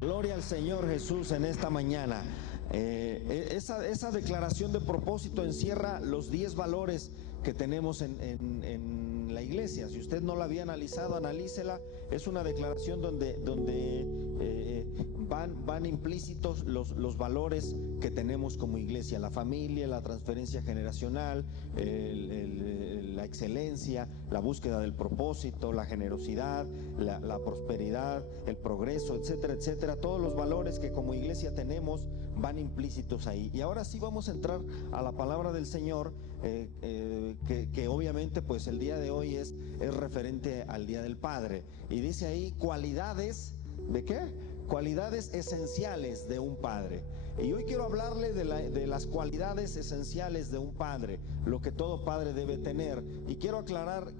Gloria al Señor Jesús en esta mañana. Esa declaración de propósito encierra los 10 valores que tenemos en la iglesia. Si usted no la había analizado, analícela. Es una declaración donde van implícitos los valores que tenemos como iglesia: la familia, la transferencia generacional, la excelencia, la búsqueda del propósito, la generosidad, la prosperidad, el progreso, etcétera, etcétera. Todos los valores que como iglesia tenemos van implícitos ahí. Y ahora sí vamos a entrar a la palabra del Señor, que obviamente pues el día de hoy es referente al Día del Padre. Y dice ahí cualidades, ¿de qué? Cualidades esenciales de un padre. Y hoy quiero hablarle de las cualidades esenciales de un padre, lo que todo padre debe tener. Y quiero aclarar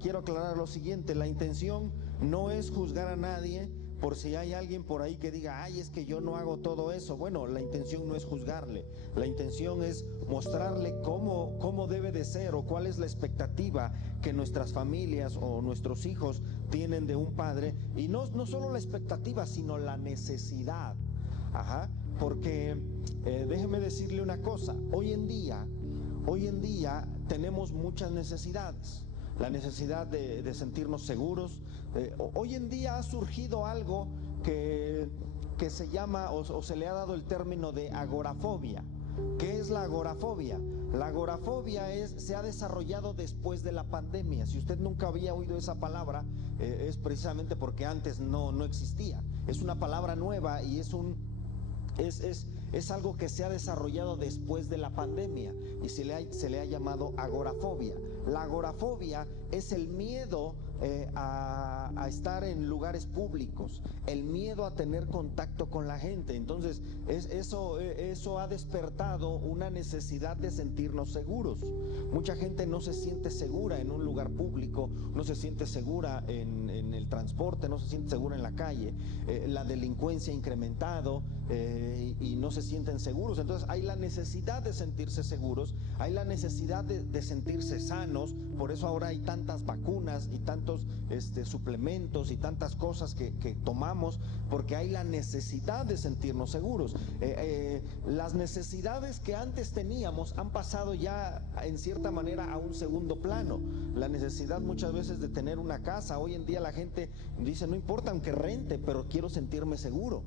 lo siguiente: la intención no es juzgar a nadie, por si hay alguien por ahí que diga, ay, es que yo no hago todo eso. Bueno, la intención no es juzgarle, la intención es mostrarle cómo debe de ser, o cuál es la expectativa que nuestras familias o nuestros hijos tienen de un padre. Y no solo la expectativa, sino la necesidad. Porque déjeme decirle una cosa: hoy en día tenemos muchas necesidades. La necesidad de sentirnos seguros. Hoy en día ha surgido algo que se llama, o se le ha dado el término de agorafobia. ¿Qué es la agorafobia? La agorafobia se ha desarrollado después de la pandemia. Si usted nunca había oído esa palabra, es precisamente porque antes no existía. Es una palabra nueva y es algo que se ha desarrollado después de la pandemia y se le ha llamado agorafobia. La agorafobia es el miedo a estar en lugares públicos, el miedo a tener contacto con la gente. Entonces eso ha despertado una necesidad de sentirnos seguros. Mucha gente no se siente segura en un lugar público, no se siente segura en el transporte, no se siente segura en la calle. La delincuencia ha incrementado y no se sienten seguros. Entonces hay la necesidad de sentirse seguros, hay la necesidad de sentirse sanos. Por eso ahora hay tantas vacunas y tantos suplementos y tantas cosas que tomamos, porque hay la necesidad de sentirnos seguros. Las necesidades que antes teníamos han pasado ya en cierta manera a un segundo plano. La necesidad muchas veces de tener una casa. Hoy en día la gente dice, no importa aunque rente, pero quiero sentirme seguro.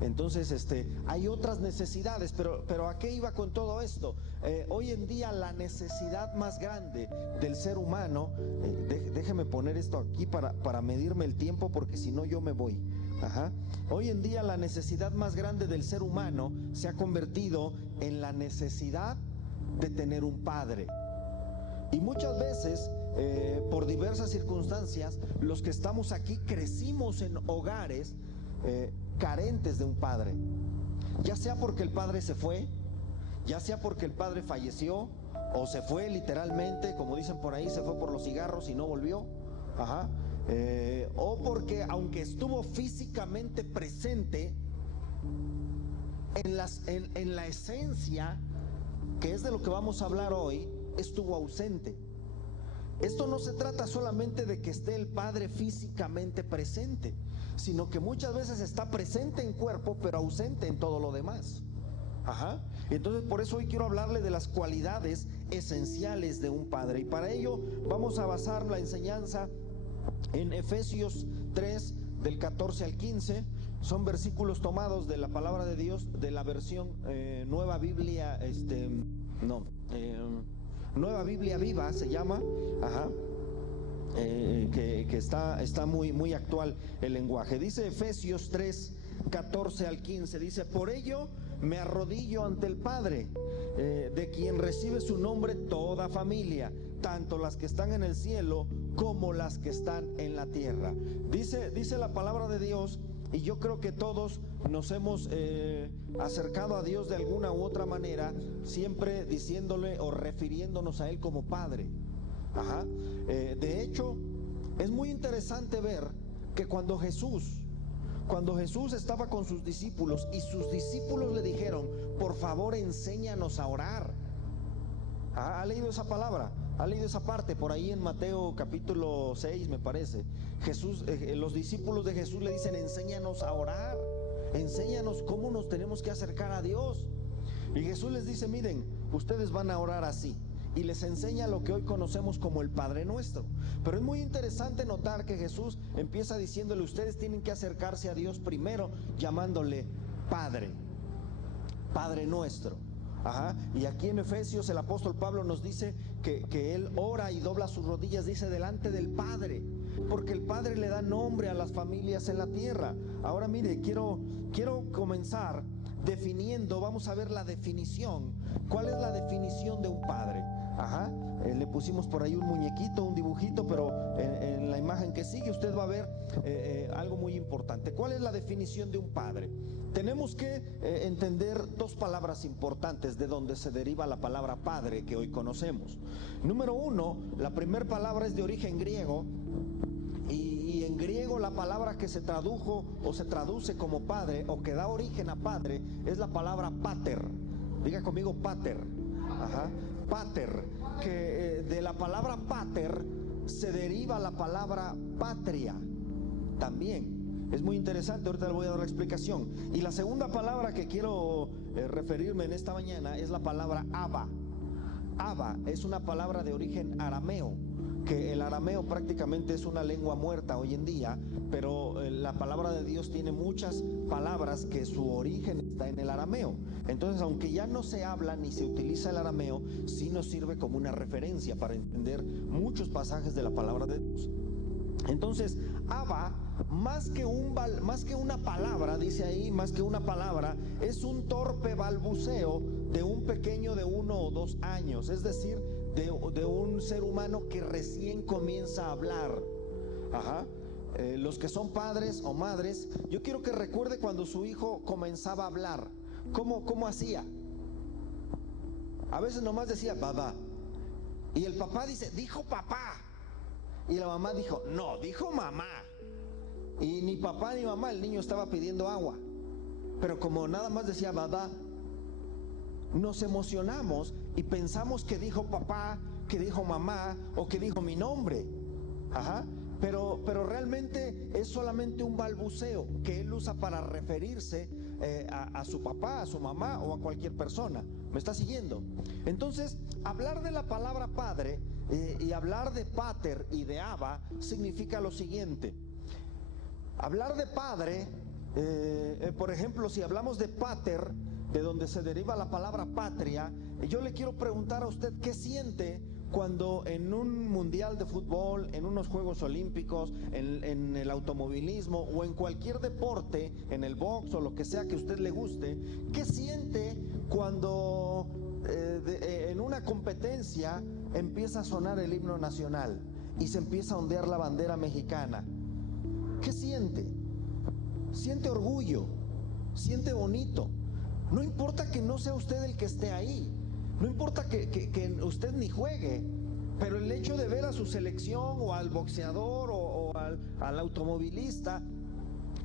Entonces hay otras necesidades, pero ¿a qué iba con todo esto? Hoy en día la necesidad más grande del ser humano, déjeme poner esto aquí para medirme el tiempo, porque si no yo me voy. Hoy en día la necesidad más grande del ser humano se ha convertido en la necesidad de tener un padre. Y muchas veces, por diversas circunstancias, los que estamos aquí crecimos en hogares carentes de un padre, ya sea porque el padre se fue, ya sea porque el padre falleció, o se fue literalmente, como dicen por ahí, se fue por los cigarros y no volvió, o porque aunque estuvo físicamente presente, en la esencia, que es de lo que vamos a hablar hoy, estuvo ausente. Esto no se trata solamente de que esté el padre físicamente presente, sino que muchas veces está presente en cuerpo, pero ausente en todo lo demás. Entonces por eso hoy quiero hablarle de las cualidades esenciales de un padre. Y para ello vamos a basar la enseñanza en Efesios 3, del 14 al 15. Son versículos tomados de la palabra de Dios, de la versión Nueva Biblia, Nueva Biblia Viva se llama, que está muy actual el lenguaje. Dice Efesios 3, 14 al 15, dice: por ello me arrodillo ante el Padre, de quien recibe su nombre toda familia, tanto las que están en el cielo como las que están en la tierra. Dice la palabra de Dios, y yo creo que todos nos hemos acercado a Dios de alguna u otra manera, siempre diciéndole o refiriéndonos a Él como Padre. De hecho, es muy interesante ver que cuando Jesús estaba con sus discípulos y sus discípulos le dijeron, por favor enséñanos a orar. ¿Ha leído esa palabra? ¿Ha leído esa parte? Por ahí en Mateo capítulo 6 me parece. Los discípulos de Jesús le dicen, enséñanos a orar. enséñanos cómo nos tenemos que acercar a Dios. Y Jesús les dice, miren, ustedes van a orar así, y les enseña lo que hoy conocemos como el Padre Nuestro. Pero es muy interesante notar que Jesús empieza diciéndole, ustedes tienen que acercarse a Dios primero llamándole Padre, Padre Nuestro. Ajá. Y aquí en Efesios el apóstol Pablo nos dice que él ora y dobla sus rodillas, dice, delante del Padre, porque el Padre le da nombre a las familias en la tierra. Ahora mire, quiero comenzar definiendo, vamos a ver la definición. ¿Cuál es la definición de un padre? Ajá. Le pusimos por ahí un muñequito, un dibujito, pero en la imagen que sigue usted va a ver algo muy importante. ¿Cuál es la definición de un padre? Tenemos que entender dos palabras importantes de donde se deriva la palabra padre que hoy conocemos. Número uno, la primera palabra es de origen griego, y en griego la palabra que se tradujo o se traduce como padre o que da origen a padre es la palabra pater. Diga conmigo pater. Ajá. Pater, que de la palabra pater se deriva la palabra patria también. Es muy interesante, ahorita le voy a dar la explicación. Y la segunda palabra que quiero referirme en esta mañana es la palabra Abba. Abba es una palabra de origen arameo, que el arameo prácticamente es una lengua muerta hoy en día, pero la palabra de Dios tiene muchas palabras que su origen está en el arameo. Entonces, aunque ya no se habla ni se utiliza el arameo, sí nos sirve como una referencia para entender muchos pasajes de la palabra de Dios. Entonces, Abba, más que una palabra, dice ahí, más que una palabra, es un torpe balbuceo de un pequeño de 1 o 2 años, es decir, de un ser humano que recién comienza a hablar. Ajá. Los que son padres o madres, yo quiero que recuerde cuando su hijo comenzaba a hablar, ¿cómo hacía? A veces nomás decía papá, y el papá dice, dijo papá, y la mamá dijo, no, dijo mamá. Y ni papá ni mamá, el niño estaba pidiendo agua, pero como nada más decía papá, nos emocionamos y pensamos que dijo papá, que dijo mamá o que dijo mi nombre. Ajá. Pero realmente es solamente un balbuceo que él usa para referirse a su papá, a su mamá o a cualquier persona. ¿Me está siguiendo? Entonces, hablar de la palabra padre y hablar de pater y de Abba significa lo siguiente. Hablar de padre, por ejemplo, si hablamos de pater, de donde se deriva la palabra patria, yo le quiero preguntar a usted qué siente cuando en un mundial de fútbol, en unos Juegos Olímpicos, en el automovilismo o en cualquier deporte, en el box o lo que sea que a usted le guste, ¿qué siente cuando en una competencia empieza a sonar el himno nacional y se empieza a ondear la bandera mexicana? ¿Qué siente? Siente orgullo, siente bonito. No importa que no sea usted el que esté ahí, no importa que usted ni juegue, pero el hecho de ver a su selección o al boxeador o al automovilista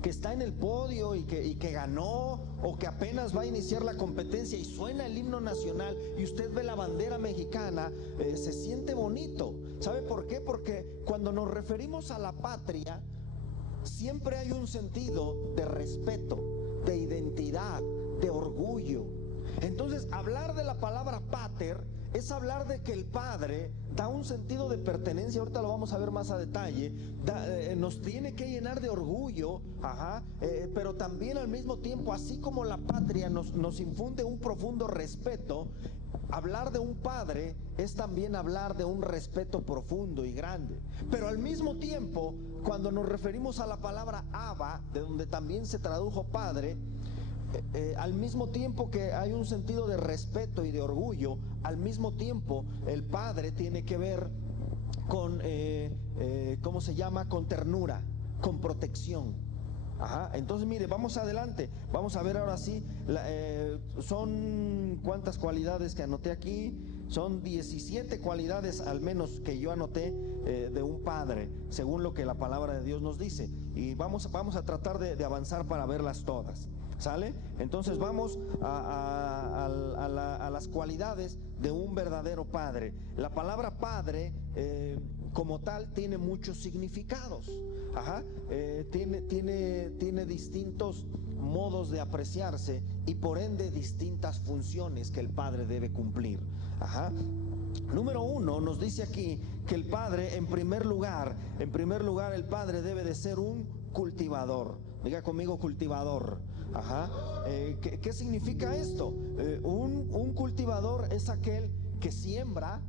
que está en el podio y que ganó o que apenas va a iniciar la competencia y suena el himno nacional y usted ve la bandera mexicana, se siente bonito. ¿Sabe por qué? Porque cuando nos referimos a la patria, siempre hay un sentido de respeto, de identidad, de orgullo. Entonces, hablar de la palabra pater es hablar de que el padre da un sentido de pertenencia. Ahorita lo vamos a ver más a detalle. Nos tiene que llenar de orgullo, ajá, pero también al mismo tiempo, así como la patria nos infunde un profundo respeto, hablar de un padre es también hablar de un respeto profundo y grande. Pero al mismo tiempo, cuando nos referimos a la palabra Abba, de donde también se tradujo padre, al mismo tiempo que hay un sentido de respeto y de orgullo, al mismo tiempo el padre tiene que ver con, ¿cómo se llama? Con ternura, con protección. Ajá. Entonces mire, vamos adelante, vamos a ver ahora sí, son cuántas cualidades que anoté aquí, son 17 cualidades al menos que yo anoté de un padre, según lo que la palabra de Dios nos dice, y vamos a tratar de avanzar para verlas todas. ¿Sale? Entonces vamos a las cualidades de un verdadero padre. La palabra padre como tal tiene muchos significados. Ajá. Tiene distintos modos de apreciarse y por ende distintas funciones que el padre debe cumplir. Número 1, nos dice aquí que el padre, en primer lugar, el padre debe de ser un cultivador. Diga conmigo, cultivador. ¿Qué significa esto? Un cultivador es aquel que siembra,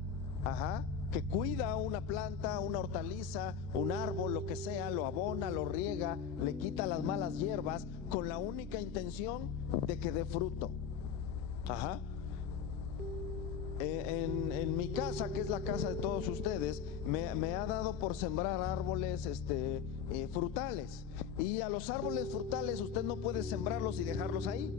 que cuida una planta, una hortaliza, un árbol, lo que sea, lo abona, lo riega, le quita las malas hierbas con la única intención de que dé fruto. En mi casa, que es la casa de todos ustedes, me ha dado por sembrar árboles frutales. Y a los árboles frutales usted no puede sembrarlos y dejarlos ahí.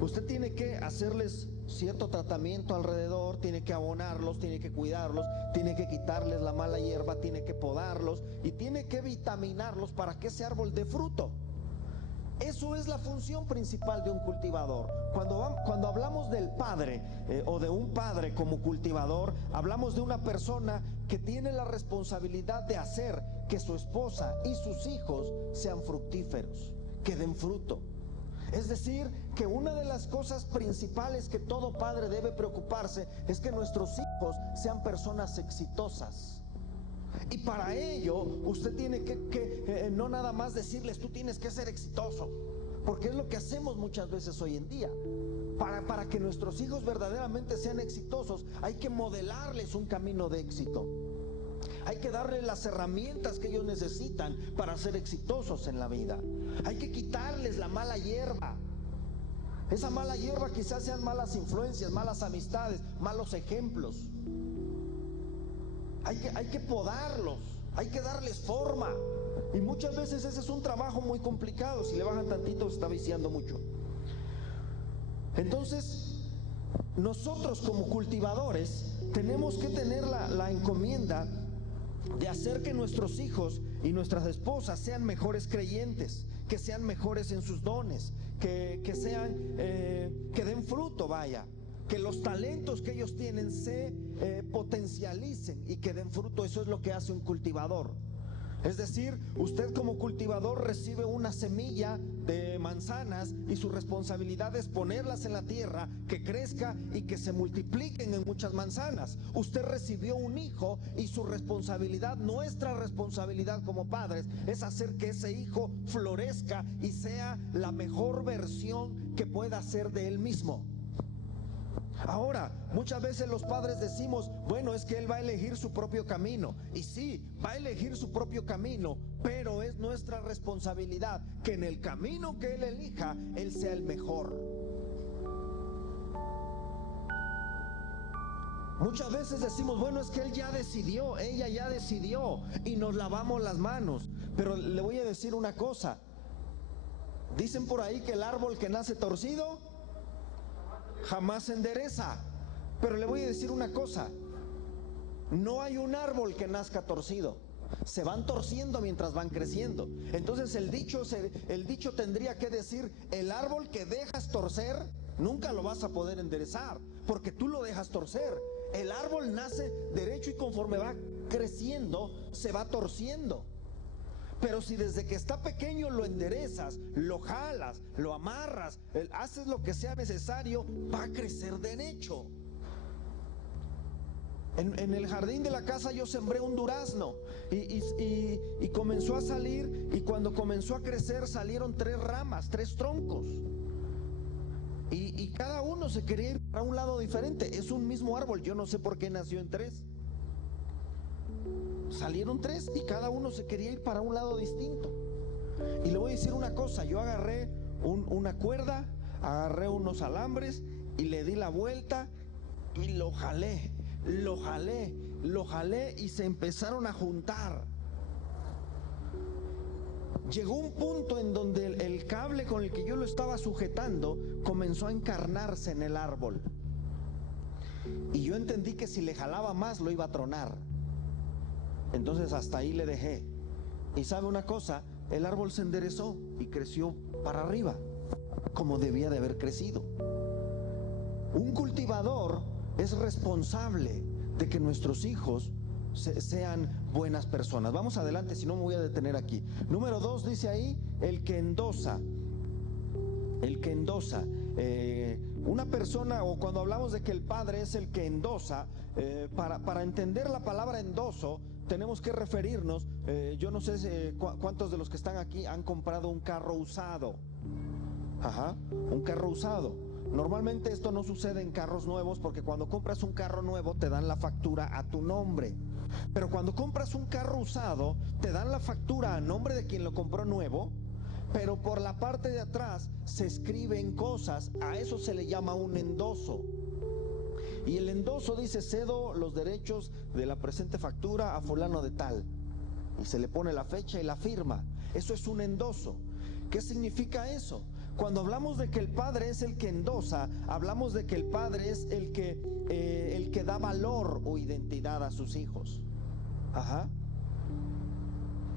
Usted tiene que hacerles cierto tratamiento alrededor, tiene que abonarlos, tiene que cuidarlos, tiene que quitarles la mala hierba, tiene que podarlos y tiene que vitaminarlos para que ese árbol dé fruto. Eso es la función principal de un cultivador. Cuando hablamos del padre o de un padre como cultivador, hablamos de una persona que tiene la responsabilidad de hacer que su esposa y sus hijos sean fructíferos, que den fruto. Es decir, que una de las cosas principales que todo padre debe preocuparse es que nuestros hijos sean personas exitosas. Y para ello usted tiene que no nada más decirles tú tienes que ser exitoso, porque es lo que hacemos muchas veces hoy en día. Para que nuestros hijos verdaderamente sean exitosos, hay que modelarles un camino de éxito. Hay que darles las herramientas que ellos necesitan para ser exitosos en la vida. Hay que quitarles la mala hierba. Esa mala hierba quizás sean malas influencias, malas amistades, malos ejemplos. Hay que podarlos, hay que darles forma. Y muchas veces ese es un trabajo muy complicado. Si le bajan tantito se está viciando mucho. Entonces, nosotros como cultivadores tenemos que tener la encomienda de hacer que nuestros hijos y nuestras esposas sean mejores creyentes, que sean mejores en sus dones, que den fruto, vaya, que los talentos que ellos tienen se potencialicen y que den fruto. Eso es lo que hace un cultivador. Es decir, usted como cultivador recibe una semilla de manzanas y su responsabilidad es ponerlas en la tierra, que crezca y que se multipliquen en muchas manzanas. Usted recibió un hijo y su responsabilidad, nuestra responsabilidad como padres, es hacer que ese hijo florezca y sea la mejor versión que pueda ser de él mismo. Ahora, muchas veces los padres decimos, bueno, es que él va a elegir su propio camino. Y sí, va a elegir su propio camino, pero es nuestra responsabilidad que en el camino que él elija, él sea el mejor. Muchas veces decimos, bueno, es que él ya decidió, ella ya decidió, y nos lavamos las manos. Pero le voy a decir una cosa. Dicen por ahí que el árbol que nace torcido jamás se endereza. Pero le voy a decir una cosa: no hay un árbol que nazca torcido, se van torciendo mientras van creciendo. Entonces el dicho tendría que decir: el árbol que dejas torcer nunca lo vas a poder enderezar, porque tú lo dejas torcer. El árbol nace derecho y conforme va creciendo se va torciendo. Pero si desde que está pequeño lo enderezas, lo jalas, lo amarras, haces lo que sea necesario, va a crecer derecho. En el jardín de la casa yo sembré un durazno y comenzó a salir, y cuando comenzó a crecer salieron 3 ramas, 3 troncos. Y cada uno se quería ir para un lado diferente. Es un mismo árbol, yo no sé por qué nació en 3. Salieron 3 y cada uno se quería ir para un lado distinto. Y le voy a decir una cosa: yo agarré una cuerda, agarré unos alambres y le di la vuelta y lo jalé y se empezaron a juntar. Llegó un punto en donde el cable con el que yo lo estaba sujetando comenzó a encarnarse en el árbol. Y yo entendí que si le jalaba más lo iba a tronar. Entonces hasta ahí le dejé. Y sabe una cosa, el árbol se enderezó y creció para arriba, como debía de haber crecido. Un cultivador es responsable de que nuestros hijos sean buenas personas. Vamos adelante, si no me voy a detener aquí. Número 2 dice ahí: el que endosa. El que endosa. Una persona, o cuando hablamos de que el padre es el que endosa, para entender la palabra endoso, tenemos que referirnos, yo no sé cuántos de los que están aquí han comprado un carro usado. Ajá, un carro usado. Normalmente esto no sucede en carros nuevos, porque cuando compras un carro nuevo te dan la factura a tu nombre. Pero cuando compras un carro usado, te dan la factura a nombre de quien lo compró nuevo, pero por la parte de atrás se escriben cosas. A eso se le llama un endoso. Y el endoso dice: cedo los derechos de la presente factura a fulano de tal, y se le pone la fecha y la firma. Eso es un endoso. ¿Qué significa eso? Cuando hablamos de que el padre es el que endosa, hablamos de que el padre es el que da valor o identidad a sus hijos. Ajá.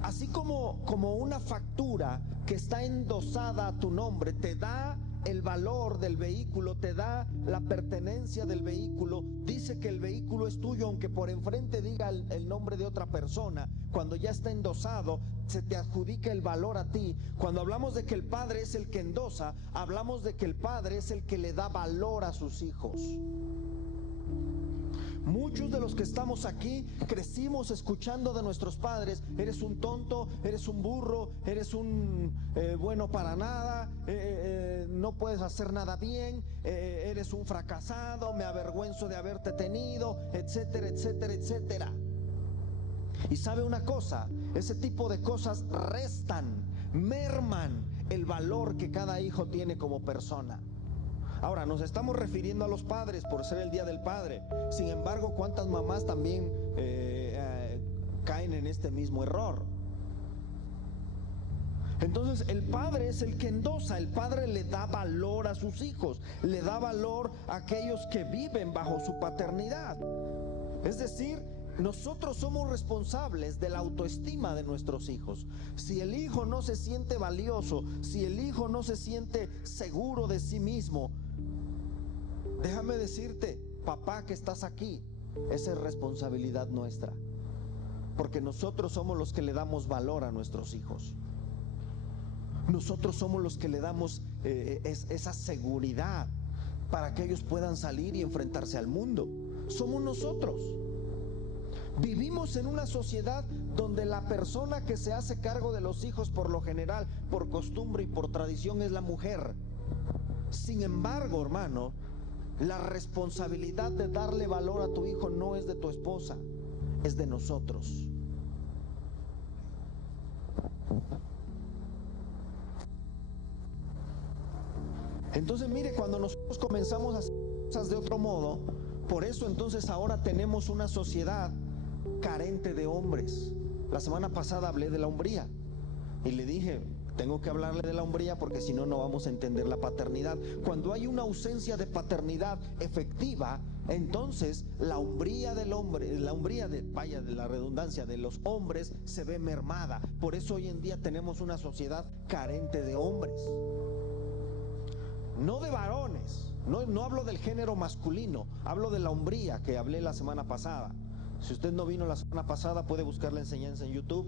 Así como una factura que está endosada a tu nombre te da el valor del vehículo, te da la pertenencia del vehículo, dice que el vehículo es tuyo aunque por enfrente diga el nombre de otra persona. Cuando ya está endosado, se te adjudica el valor a ti. Cuando hablamos de que el padre es el que endosa, hablamos de que el padre es el que le da valor a sus hijos. Muchos de los que estamos aquí crecimos escuchando de nuestros padres: eres un tonto, eres un burro, eres un bueno para nada, no puedes hacer nada bien, eres un fracasado, me avergüenzo de haberte tenido, etcétera, etcétera, etcétera. Y sabe una cosa, ese tipo de cosas restan, merman el valor que cada hijo tiene como persona. Ahora, nos estamos refiriendo a los padres por ser el Día del Padre. Sin embargo, ¿cuántas mamás también caen en este mismo error? Entonces, el padre es el que endosa. El padre le da valor a sus hijos, le da valor a aquellos que viven bajo su paternidad. Es decir, nosotros somos responsables de la autoestima de nuestros hijos. Si el hijo no se siente valioso, si el hijo no se siente seguro de sí mismo, déjame decirte, papá que estás aquí, esa es responsabilidad nuestra, porque nosotros somos los que le damos valor a nuestros hijos. Nosotros somos los que le damos esa seguridad para que ellos puedan salir y enfrentarse al mundo. Somos nosotros. Vivimos en una sociedad donde la persona que se hace cargo de los hijos, por lo general, por costumbre y por tradición, es la mujer. Sin embargo, hermano, la responsabilidad de darle valor a tu hijo no es de tu esposa, es de nosotros. Entonces, mire, cuando nosotros comenzamos a hacer cosas de otro modo, por eso entonces ahora tenemos una sociedad carente de hombres. La semana pasada hablé de la hombría y le dije: tengo que hablarle de la hombría porque si no, no vamos a entender la paternidad. Cuando hay una ausencia de paternidad efectiva, entonces la hombría del hombre, vaya, de la redundancia, de los hombres se ve mermada. Por eso hoy en día tenemos una sociedad carente de hombres, no de varones. No hablo del género masculino, hablo de la hombría que hablé la semana pasada. Si usted no vino la semana pasada, puede buscar la enseñanza en YouTube.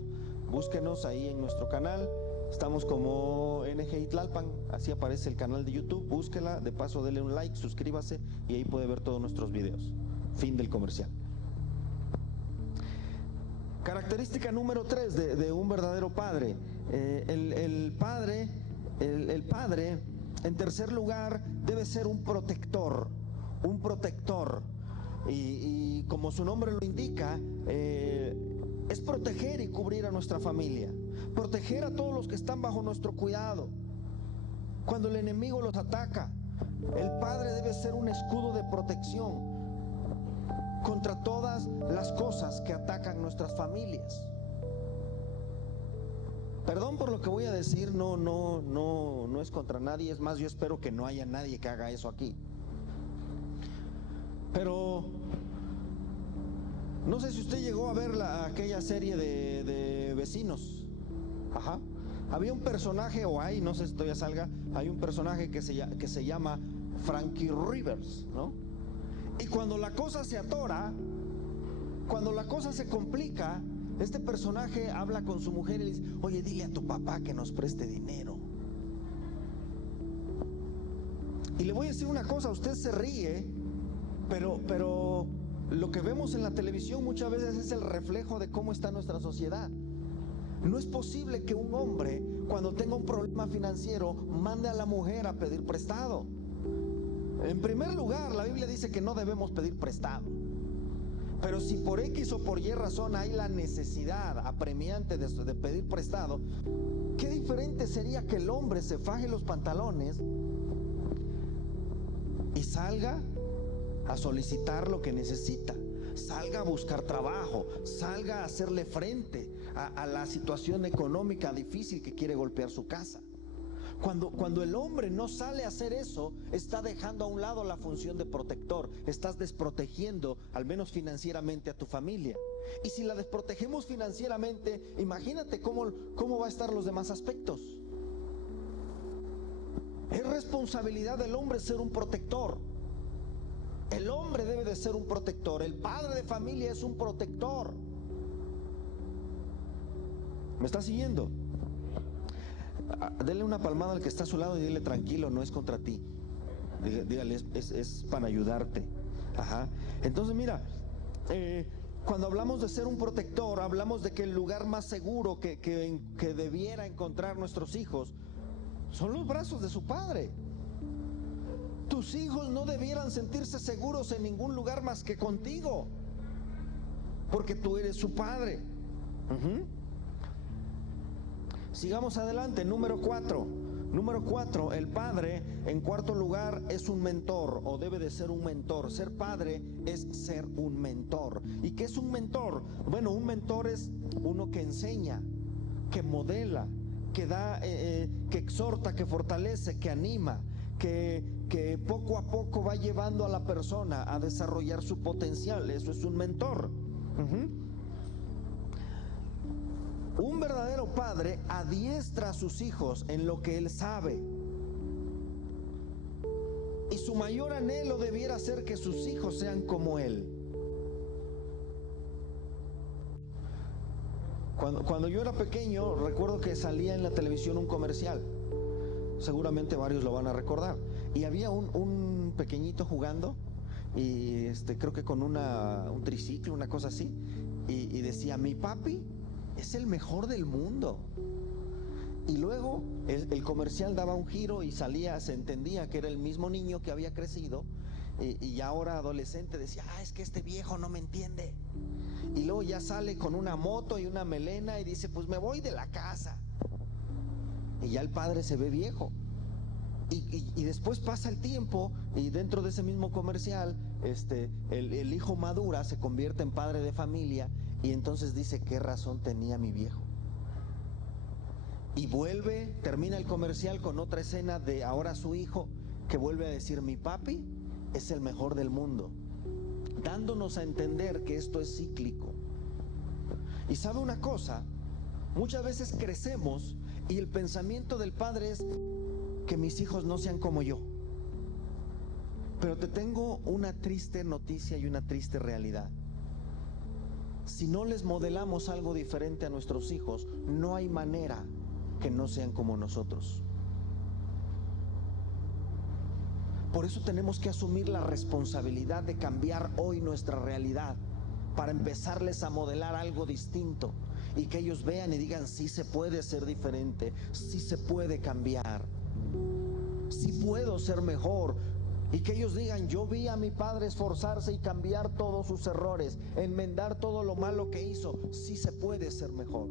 Búsquenos ahí en nuestro canal. Estamos como NG Itlalpan, así aparece el canal de YouTube. Búsquela, de paso dele un like, suscríbase y ahí puede ver todos nuestros videos. Fin del comercial. Característica número 3 de un verdadero padre. El padre, en tercer lugar, debe ser un protector. Un protector. Y como su nombre lo indica, es proteger y cubrir a nuestra familia, proteger a todos los que están bajo nuestro cuidado. Cuando el enemigo los ataca, el padre debe ser un escudo de protección contra todas las cosas que atacan nuestras familias. Perdón por lo que voy a decir, no es contra nadie. Es más, yo espero que no haya nadie que haga eso aquí. Pero no sé si usted llegó a ver aquella serie de Vecinos. Ajá. Había un personaje, o hay, no sé si todavía salga, hay un personaje que se llama Frankie Rivers, ¿no? Y cuando la cosa se atora, cuando la cosa se complica, este personaje habla con su mujer y le dice: oye, dile a tu papá que nos preste dinero. Y le voy a decir una cosa, usted se ríe, pero lo que vemos en la televisión muchas veces es el reflejo de cómo está nuestra sociedad. No es posible que un hombre, cuando tenga un problema financiero, mande a la mujer a pedir prestado. En primer lugar, la Biblia dice que no debemos pedir prestado. Pero si por X o por Y razón hay la necesidad apremiante de pedir prestado, qué diferente sería que el hombre se faje los pantalones y salga a solicitar lo que necesita, salga a buscar trabajo, salga a hacerle frente a la situación económica difícil que quiere golpear su casa. Cuando el hombre no sale a hacer eso, está dejando a un lado la función de protector, estás desprotegiendo, al menos financieramente, a tu familia. Y si la desprotegemos financieramente, imagínate cómo va a estar los demás aspectos. Es responsabilidad del hombre ser un protector. El hombre debe de ser un protector. El padre de familia es un protector. ¿Me está siguiendo? Dele una palmada al que está a su lado y dile: tranquilo, no es contra ti. Dígale, es para ayudarte. Ajá. Entonces mira, cuando hablamos de ser un protector, hablamos de que el lugar más seguro que debiera encontrar nuestros hijos son los brazos de su padre. Tus hijos no debieran sentirse seguros en ningún lugar más que contigo, porque tú eres su padre. Sigamos adelante. Número 4, el padre, en cuarto lugar, es un mentor, o debe de ser un mentor. Ser padre es ser un mentor. ¿Y qué es un mentor? Bueno, un mentor es uno que enseña, que modela, que da, que exhorta, que fortalece, que anima, que poco a poco va llevando a la persona a desarrollar su potencial. Eso es un mentor. Un verdadero padre adiestra a sus hijos en lo que él sabe. Y su mayor anhelo debiera ser que sus hijos sean como él. Cuando yo era pequeño, recuerdo que salía en la televisión un comercial. Seguramente varios lo van a recordar. Y había un pequeñito jugando, y creo que con un triciclo, una cosa así. Y decía: mi papi es el mejor del mundo. Y luego el comercial daba un giro y salía, se entendía que era el mismo niño que había crecido y ahora adolescente. Decía: es que este viejo no me entiende. Y luego ya sale con una moto y una melena y dice: pues me voy de la casa. Y ya el padre se ve viejo. Y después pasa el tiempo y dentro de ese mismo comercial el hijo madura, se convierte en padre de familia, y entonces dice: ¿qué razón tenía mi viejo? Y termina el comercial con otra escena de ahora su hijo, que vuelve a decir: mi papi es el mejor del mundo, dándonos a entender que esto es cíclico. Y sabe una cosa, muchas veces crecemos y el pensamiento del padre es: que mis hijos no sean como yo. Pero te tengo una triste noticia y una triste realidad. Si no les modelamos algo diferente a nuestros hijos, no hay manera que no sean como nosotros. Por eso tenemos que asumir la responsabilidad de cambiar hoy nuestra realidad, para empezarles a modelar algo distinto y que ellos vean y digan: sí se puede ser diferente, sí se puede cambiar, sí puedo ser mejor. Y que ellos digan: yo vi a mi padre esforzarse y cambiar todos sus errores, enmendar todo lo malo que hizo, sí se puede ser mejor.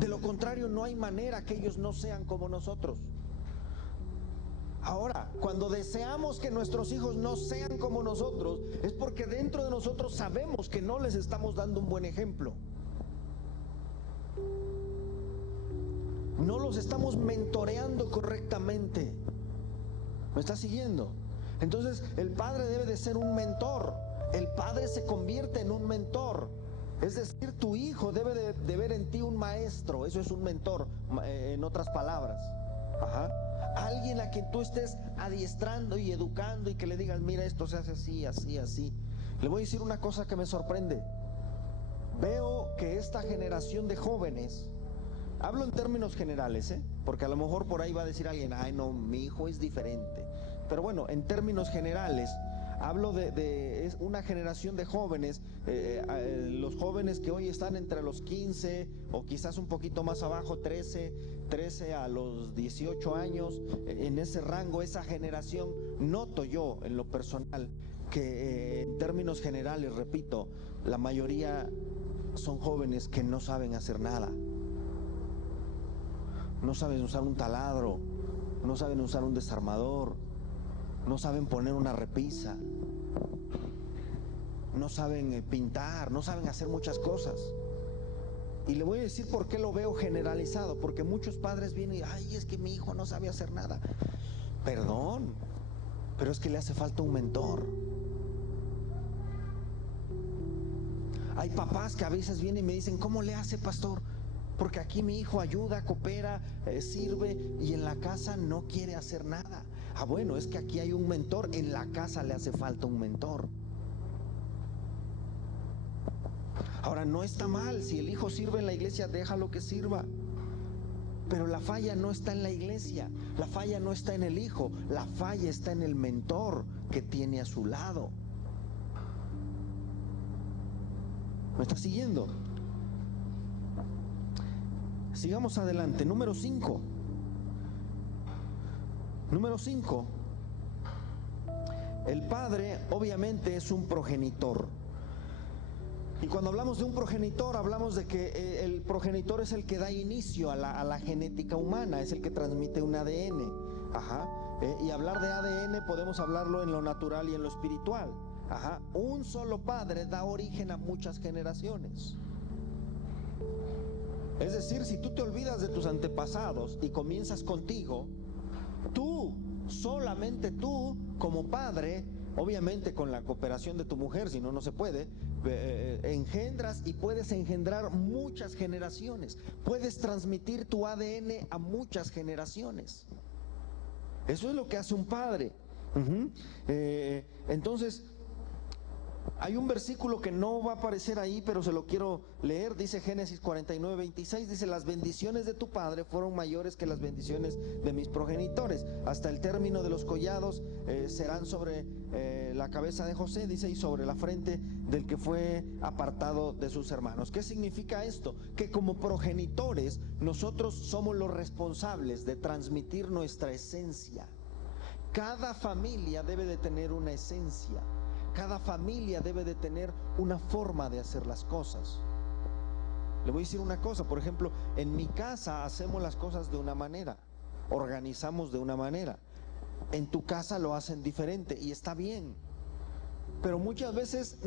De lo contrario, no hay manera que ellos no sean como nosotros. Ahora, cuando deseamos que nuestros hijos no sean como nosotros, es porque dentro de nosotros sabemos que no les estamos dando un buen ejemplo. No los estamos mentoreando correctamente. ¿Me está siguiendo? Entonces, el padre debe de ser un mentor. El padre se convierte en un mentor. Es decir, tu hijo debe de ver en ti un maestro. Eso es un mentor, en otras palabras. Alguien a quien tú estés adiestrando y educando y que le digas: mira, esto se hace así, así, así. Le voy a decir una cosa que me sorprende. Veo que esta generación de jóvenes, Hablo en términos generales, porque a lo mejor por ahí va a decir alguien, ay no, mi hijo es diferente. Pero bueno, en términos generales, hablo de una generación de jóvenes, los jóvenes que hoy están entre los 15 o quizás un poquito más abajo, 13 a los 18 años, en ese rango, esa generación. Noto yo en lo personal que en términos generales, repito, la mayoría son jóvenes que no saben hacer nada. No saben usar un taladro, no saben usar un desarmador, no saben poner una repisa, no saben pintar, no saben hacer muchas cosas. Y le voy a decir por qué lo veo generalizado, porque muchos padres vienen y, ay, es que mi hijo no sabe hacer nada. Perdón, pero es que le hace falta un mentor. Hay papás que a veces vienen y me dicen, ¿cómo le hace, pastor? Porque aquí mi hijo ayuda, coopera, sirve, y en la casa no quiere hacer nada. Ah, bueno, es que aquí hay un mentor, en la casa le hace falta un mentor. Ahora, no está mal, si el hijo sirve en la iglesia, déjalo que sirva. Pero la falla no está en la iglesia, la falla no está en el hijo, la falla está en el mentor que tiene a su lado. ¿Me está siguiendo? Sigamos adelante. Número 5. Número 5. El padre obviamente es un progenitor. Y cuando hablamos de un progenitor, hablamos de que el progenitor es el que da inicio a la genética humana, es el que transmite un ADN. Y hablar de ADN podemos hablarlo en lo natural y en lo espiritual. Un solo padre da origen a muchas generaciones. Es decir, si tú te olvidas de tus antepasados y comienzas contigo, tú, solamente tú, como padre, obviamente con la cooperación de tu mujer, si no, no se puede, engendras y puedes engendrar muchas generaciones. Puedes transmitir tu ADN a muchas generaciones. Eso es lo que hace un padre. Entonces, hay un versículo que no va a aparecer ahí, pero se lo quiero leer. Dice Génesis 49:26, dice: las bendiciones de tu padre fueron mayores que las bendiciones de mis progenitores. Hasta el término de los collados serán sobre la cabeza de José, dice, y sobre la frente del que fue apartado de sus hermanos. ¿Qué significa esto? Que como progenitores nosotros somos los responsables de transmitir nuestra esencia. Cada familia debe de tener una esencia. Cada familia debe de tener una forma de hacer las cosas. Le voy a decir una cosa, por ejemplo, en mi casa hacemos las cosas de una manera, organizamos de una manera. En tu casa lo hacen diferente y está bien. Pero muchas veces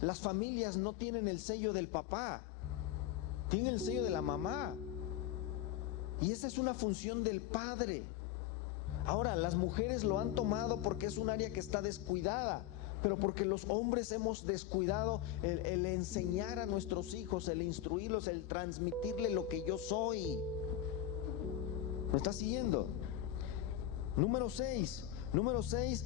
las familias no tienen el sello del papá, tienen el sello de la mamá. Y esa es una función del padre. Ahora, las mujeres lo han tomado porque es un área que está descuidada, pero porque los hombres hemos descuidado el enseñar a nuestros hijos, el instruirlos, el transmitirle lo que yo soy. ¿Me está siguiendo? Número 6,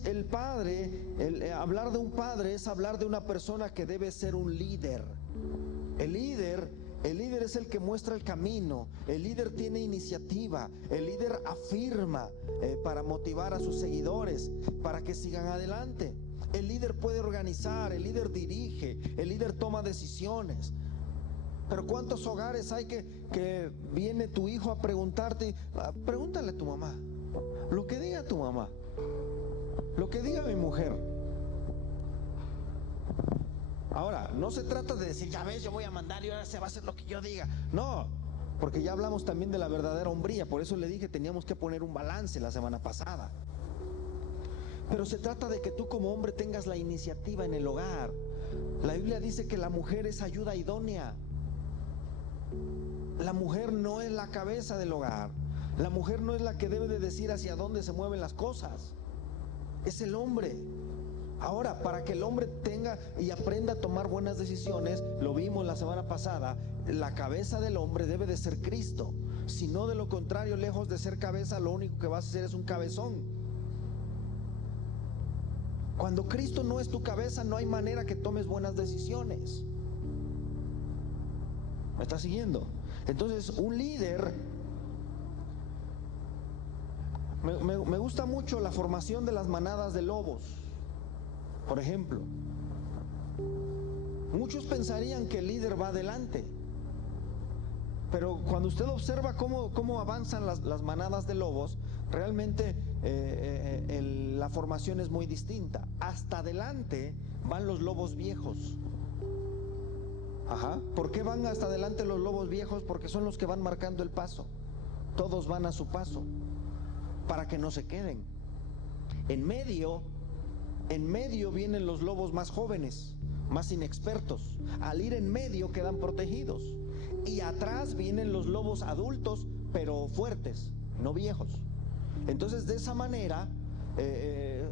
el padre, hablar de un padre es hablar de una persona que debe ser un líder. El líder es el que muestra el camino, el líder tiene iniciativa, el líder afirma para motivar a sus seguidores, para que sigan adelante. El líder puede organizar, el líder dirige, el líder toma decisiones. Pero ¿cuántos hogares hay que viene tu hijo a preguntarte? Pregúntale a tu mamá, lo que diga tu mamá, lo que diga mi mujer. Ahora, no se trata de decir, ya ves, yo voy a mandar y ahora se va a hacer lo que yo diga. No, porque ya hablamos también de la verdadera hombría. Por eso le dije, teníamos que poner un balance la semana pasada. Pero se trata de que tú como hombre tengas la iniciativa en el hogar. La Biblia dice que la mujer es ayuda idónea. La mujer no es la cabeza del hogar. La mujer no es la que debe de decir hacia dónde se mueven las cosas. Es el hombre. Ahora, para que el hombre tenga y aprenda a tomar buenas decisiones, lo vimos la semana pasada, la cabeza del hombre debe de ser Cristo. Si no, de lo contrario, lejos de ser cabeza, lo único que vas a hacer es un cabezón. Cuando Cristo no es tu cabeza, no hay manera que tomes buenas decisiones. ¿Me está siguiendo? Entonces, un líder, me gusta mucho la formación de las manadas de lobos, por ejemplo. Muchos pensarían que el líder va adelante, pero cuando usted observa cómo avanzan las manadas de lobos, realmente la formación es muy distinta. Hasta adelante van los lobos viejos. Ajá. ¿Por qué van hasta adelante los lobos viejos? Porque son los que van marcando el paso. Todos van a su paso, para que no se queden. En medio vienen los lobos más jóvenes, más inexpertos. Al ir en medio quedan protegidos. Y atrás vienen los lobos adultos, pero fuertes, no viejos. Entonces, de esa manera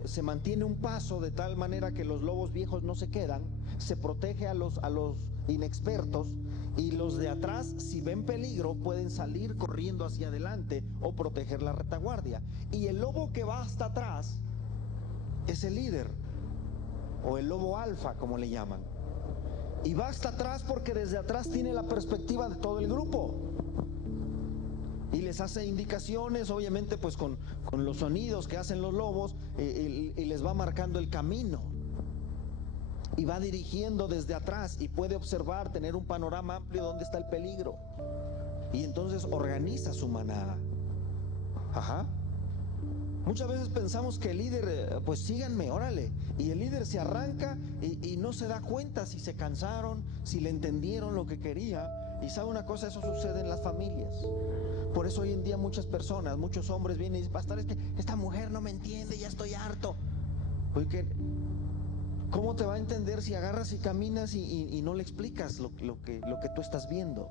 se mantiene un paso, de tal manera que los lobos viejos no se quedan. Se protege a los inexpertos, y los de atrás, si ven peligro, pueden salir corriendo hacia adelante o proteger la retaguardia. Y el lobo que va hasta atrás es el líder, o el lobo alfa, como le llaman. Y va hasta atrás porque desde atrás tiene la perspectiva de todo el grupo y les hace indicaciones, obviamente pues con los sonidos que hacen los lobos, y les va marcando el camino y va dirigiendo desde atrás, y puede observar, tener un panorama amplio donde está el peligro, y entonces organiza su manada. Ajá. Muchas veces pensamos que el líder, pues síganme, órale, y el líder se arranca y no se da cuenta si se cansaron, si le entendieron lo que quería. Y sabe una cosa, eso sucede en las familias. Por eso hoy en día muchas personas, muchos hombres vienen y dicen: pastor, esta mujer no me entiende, ya estoy harto. Porque ¿cómo te va a entender si agarras y caminas y no le explicas lo que tú estás viendo?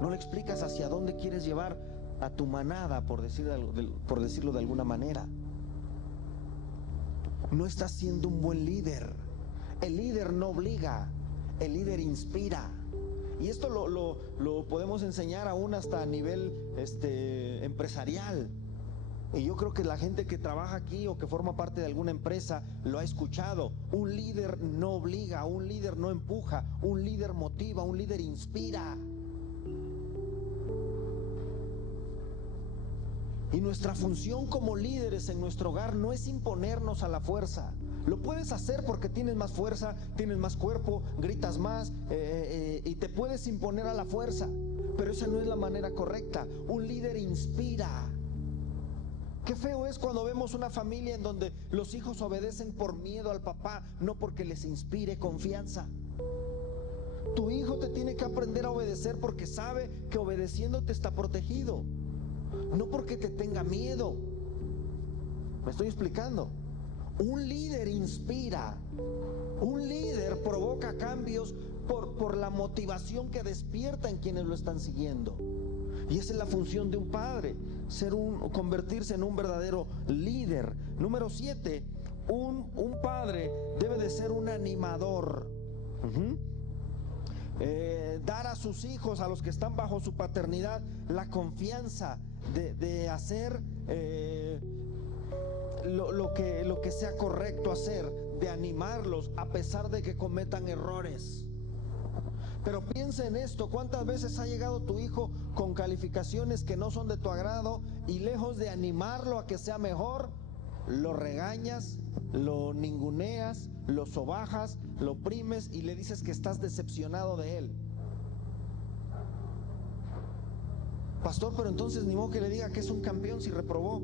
No le explicas hacia dónde quieres llevar a tu manada, por decirlo de alguna manera. No estás siendo un buen líder. El líder no obliga, el líder inspira. Y esto lo podemos enseñar aún hasta a nivel empresarial. Y yo creo que la gente que trabaja aquí o que forma parte de alguna empresa lo ha escuchado. Un líder no obliga, un líder no empuja, un líder motiva, un líder inspira. Y nuestra función como líderes en nuestro hogar no es imponernos a la fuerza. Lo puedes hacer porque tienes más fuerza, tienes más cuerpo, gritas más, y te puedes imponer a la fuerza. Pero esa no es la manera correcta. Un líder inspira. Qué feo es cuando vemos una familia en donde los hijos obedecen por miedo al papá, no porque les inspire confianza. Tu hijo te tiene que aprender a obedecer porque sabe que obedeciéndote está protegido, no porque te tenga miedo. ¿Me estoy explicando? Un líder inspira, un líder provoca cambios por la motivación que despierta en quienes lo están siguiendo. Y esa es la función de un padre, convertirse en un verdadero líder. Número 7, un padre debe de ser un animador. Dar a sus hijos, a los que están bajo su paternidad, la confianza de hacer lo que sea correcto hacer, de animarlos a pesar de que cometan errores. Pero piensa en esto: ¿cuántas veces ha llegado tu hijo con calificaciones que no son de tu agrado, y lejos de animarlo a que sea mejor, lo regañas, lo ninguneas, lo sobajas, lo oprimes y le dices que estás decepcionado de él? Pastor, pero entonces ni modo que le diga que es un campeón si reprobó.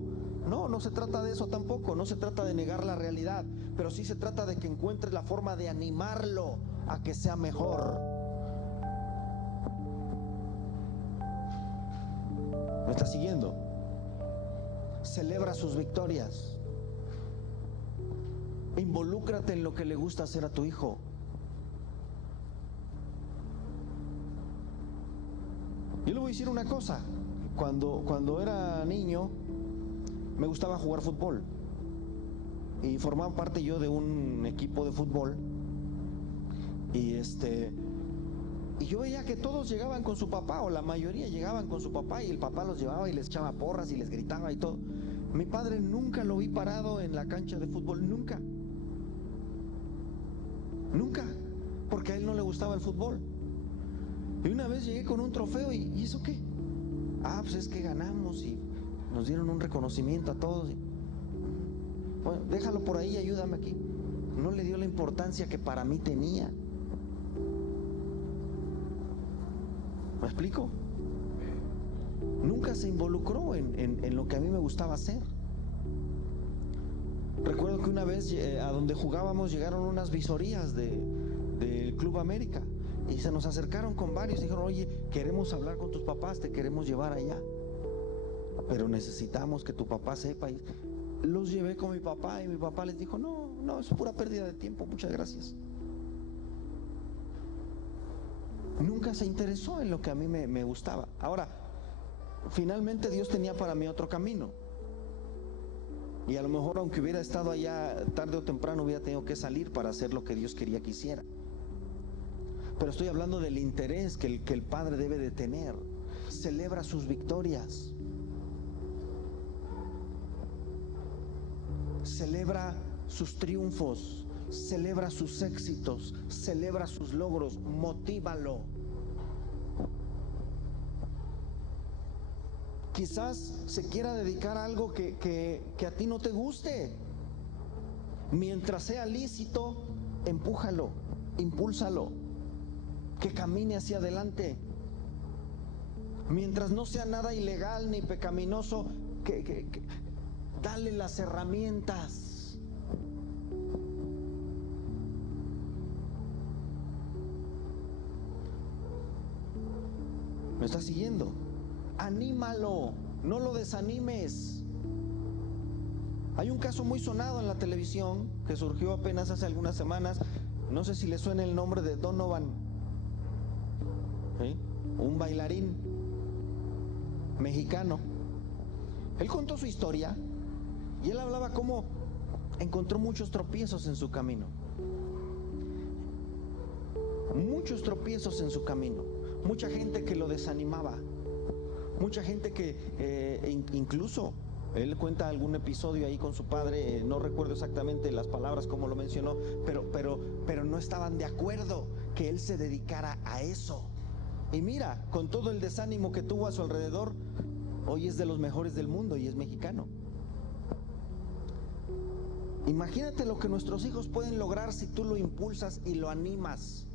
No, no se trata de eso tampoco, no se trata de negar la realidad, pero sí se trata de que encuentres la forma de animarlo a que sea mejor. ¿Me está siguiendo? Celebra sus victorias. Involúcrate en lo que le gusta hacer a tu hijo. Yo le voy a decir una cosa: cuando era niño me gustaba jugar fútbol y formaba parte yo de un equipo de fútbol, y yo veía que todos llegaban con su papá, o la mayoría llegaban con su papá, y el papá los llevaba y les echaba porras y les gritaba y todo. Mi padre nunca lo vi parado en la cancha de fútbol, nunca, porque a él no le gustaba el fútbol. Y una vez llegué con un trofeo ¿y eso qué? Ah, pues es que ganamos y nos dieron un reconocimiento a todos. Bueno, déjalo por ahí, ayúdame aquí. No le dio la importancia que para mí tenía. ¿Me explico? Nunca se involucró en lo que a mí me gustaba hacer. Recuerdo que una vez a donde jugábamos llegaron unas visorías del Club América y se nos acercaron con varios y dijeron: oye, queremos hablar con tus papás, te queremos llevar allá, pero necesitamos que tu papá sepa. Y los llevé con mi papá y mi papá les dijo: no, es pura pérdida de tiempo, muchas gracias. Nunca se interesó en lo que a mí me gustaba. Ahora, finalmente Dios tenía para mí otro camino. Y a lo mejor, aunque hubiera estado allá, tarde o temprano hubiera tenido que salir para hacer lo que Dios quería que hiciera. Pero estoy hablando del interés que el padre debe de tener. Celebra sus victorias. Celebra sus triunfos. Celebra sus éxitos. Celebra sus logros. Motívalo. Quizás se quiera dedicar a algo que a ti no te guste. Mientras sea lícito, empújalo, impúlsalo, que camine hacia adelante. Mientras no sea nada ilegal ni pecaminoso, dale las herramientas. ¿Me estás siguiendo? Anímalo, no lo desanimes. Hay un caso muy sonado en la televisión que surgió apenas hace algunas semanas. No sé si le suena el nombre de Donovan, ¿sí? Un bailarín mexicano. Él contó su historia y él hablaba cómo encontró muchos tropiezos en su camino. Muchos tropiezos en su camino. Mucha gente que lo desanimaba. Mucha gente que incluso él cuenta algún episodio ahí con su padre, no recuerdo exactamente las palabras como lo mencionó, pero no estaban de acuerdo que él se dedicara a eso. Y mira, con todo el desánimo que tuvo a su alrededor, hoy es de los mejores del mundo y es mexicano. Imagínate lo que nuestros hijos pueden lograr si tú lo impulsas y lo animas.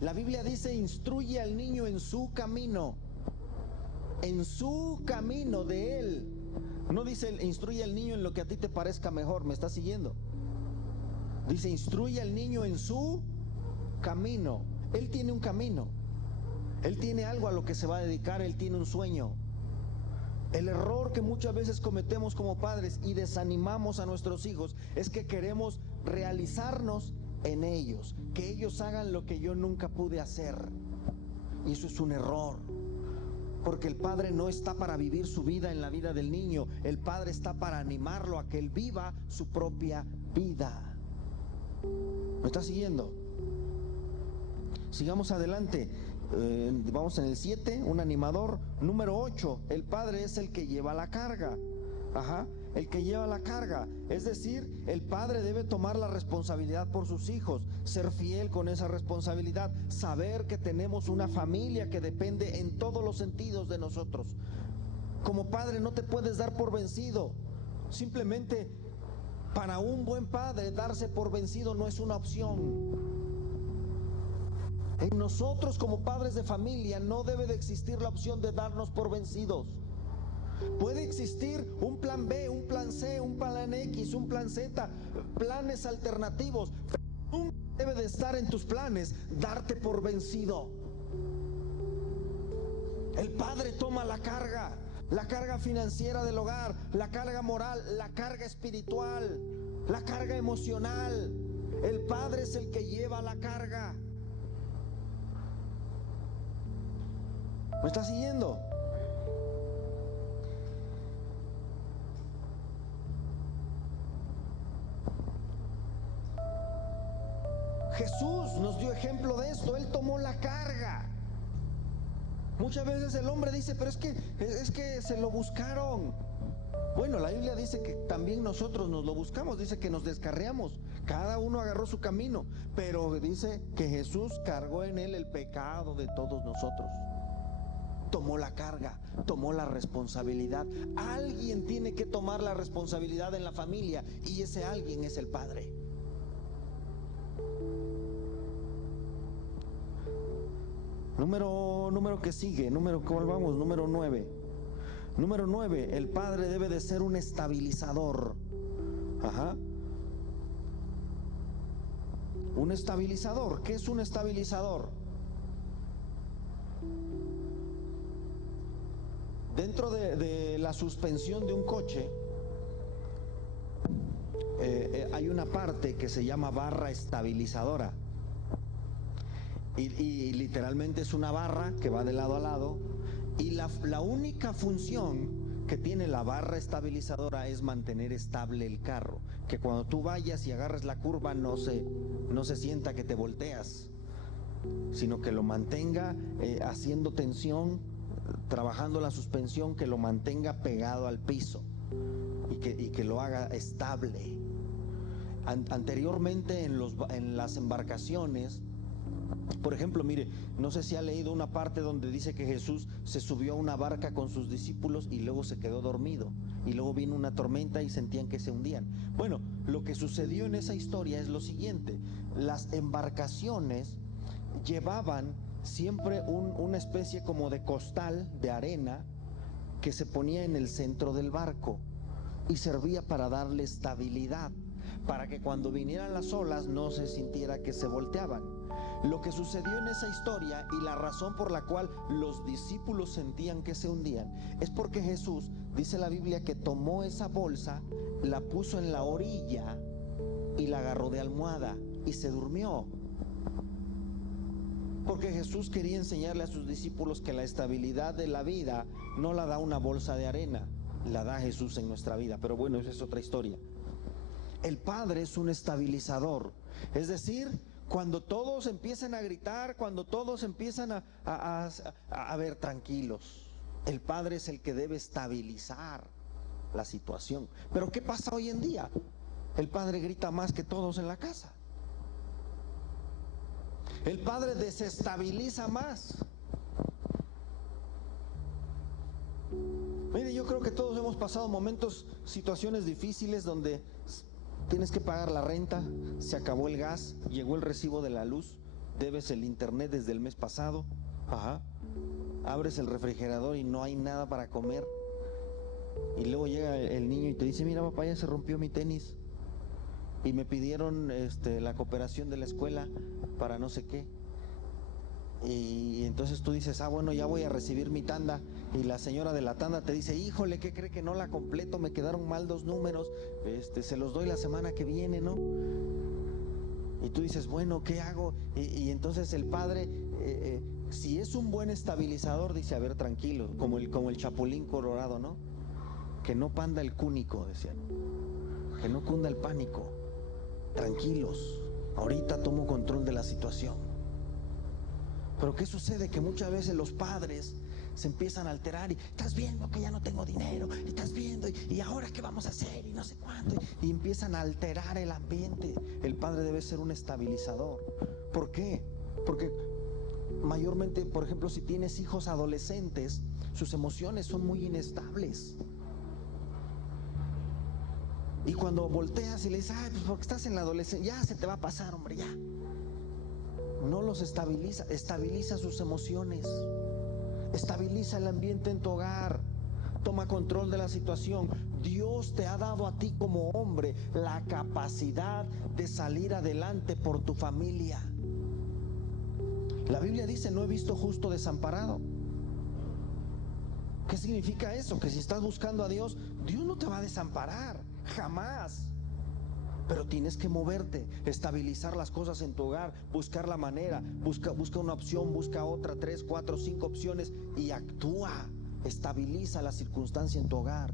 La Biblia dice: instruye al niño en su camino. En su camino de él. No dice instruye al niño en lo que a ti te parezca mejor. ¿Me estás siguiendo? Dice instruye al niño en su camino. Él tiene un camino. Él tiene algo a lo que se va a dedicar. Él tiene un sueño. El error que muchas veces cometemos como padres y desanimamos a nuestros hijos es que queremos realizarnos en ellos, que ellos hagan lo que yo nunca pude hacer. Y eso es un error. Porque el padre no está para vivir su vida en la vida del niño. El padre está para animarlo a que él viva su propia vida. ¿Me está siguiendo? Sigamos adelante. Vamos en el 7, un animador. Número 8, el padre es el que lleva la carga. El que lleva la carga. Es decir, el padre debe tomar la responsabilidad por sus hijos, ser fiel con esa responsabilidad, saber que tenemos una familia que depende en todos los sentidos de nosotros. Como padre no te puedes dar por vencido. Simplemente, para un buen padre, darse por vencido no es una opción. En nosotros como padres de familia no debe de existir la opción de darnos por vencidos. Puede existir un plan B, un plan C, un plan X, un plan Z, planes alternativos, pero nunca debe de estar en tus planes darte por vencido. El padre toma la carga financiera del hogar, la carga moral, la carga espiritual, la carga emocional. El padre es el que lleva la carga. ¿Me está siguiendo? Jesús nos dio ejemplo de esto. Él tomó la carga. Muchas veces el hombre dice: pero es que se lo buscaron. Bueno, la Biblia dice que también nosotros nos lo buscamos, dice que nos descarriamos, cada uno agarró su camino, pero dice que Jesús cargó en él el pecado de todos nosotros. Tomó la carga, tomó la responsabilidad. Alguien tiene que tomar la responsabilidad en la familia, y ese alguien es el padre. Número que sigue, ¿cuál vamos? Número 9. Número 9, el padre debe de ser un estabilizador. Ajá. Un estabilizador. ¿Qué es un estabilizador? Dentro de la suspensión de un coche hay una parte que se llama barra estabilizadora. Y literalmente es una barra que va de lado a lado. Y la única función que tiene la barra estabilizadora es mantener estable el carro, que cuando tú vayas y agarres la curva no se sienta que te volteas, sino que lo mantenga haciendo tensión, trabajando la suspensión, que lo mantenga pegado al piso y que lo haga estable. Anteriormente en las embarcaciones, por ejemplo, mire, no sé si ha leído una parte donde dice que Jesús se subió a una barca con sus discípulos y luego se quedó dormido, y luego vino una tormenta y sentían que se hundían. Bueno, lo que sucedió en esa historia es lo siguiente: las embarcaciones llevaban siempre una especie como de costal de arena que se ponía en el centro del barco y servía para darle estabilidad, para que cuando vinieran las olas no se sintiera que se volteaban. Lo que sucedió en esa historia, y la razón por la cual los discípulos sentían que se hundían, es porque Jesús, dice la Biblia, que tomó esa bolsa, la puso en la orilla y la agarró de almohada y se durmió. Porque Jesús quería enseñarle a sus discípulos que la estabilidad de la vida no la da una bolsa de arena, la da Jesús en nuestra vida. Pero bueno, esa es otra historia. El Padre es un estabilizador, es decir, cuando todos empiezan a gritar, cuando todos empiezan a ver, tranquilos, el Padre es el que debe estabilizar la situación. Pero ¿qué pasa hoy en día? El Padre grita más que todos en la casa. El Padre desestabiliza más. Mire, yo creo que todos hemos pasado momentos, situaciones difíciles donde tienes que pagar la renta, se acabó el gas, llegó el recibo de la luz, debes el internet desde el mes pasado, abres el refrigerador y no hay nada para comer, y luego llega el niño y te dice: mira papá, ya se rompió mi tenis y me pidieron la cooperación de la escuela para no sé qué. Y entonces tú dices: bueno, ya voy a recibir mi tanda. Y la señora de la tanda te dice: híjole, ¿qué cree que no la completo? Me quedaron mal 2 números, se los doy la semana que viene, ¿no? Y tú dices: bueno, ¿qué hago? Y entonces el Padre, si es un buen estabilizador, dice: a ver, tranquilo, como el Chapulín Colorado, ¿no? Que no panda el cúnico, decían, que no cunda el pánico, tranquilos, ahorita tomo control de la situación. Pero ¿qué sucede? Que muchas veces los padres se empiezan a alterar, y estás viendo que ya no tengo dinero, y estás viendo, y ahora qué vamos a hacer, y no sé cuánto, y empiezan a alterar el ambiente. El padre debe ser un estabilizador. ¿Por qué? Porque mayormente, por ejemplo, si tienes hijos adolescentes, sus emociones son muy inestables. Y cuando volteas y le dices: pues porque estás en la adolescencia, ya se te va a pasar, hombre, ya. No los estabiliza, estabiliza sus emociones. Estabiliza el ambiente en tu hogar. Toma control de la situación. Dios te ha dado a ti como hombre la capacidad de salir adelante por tu familia. La Biblia dice: no he visto justo desamparado. ¿Qué significa eso? Que si estás buscando a Dios, Dios no te va a desamparar, jamás. Pero tienes que moverte, estabilizar las cosas en tu hogar, buscar la manera, busca una opción, busca otra, 3, 4, 5 opciones y actúa, estabiliza la circunstancia en tu hogar.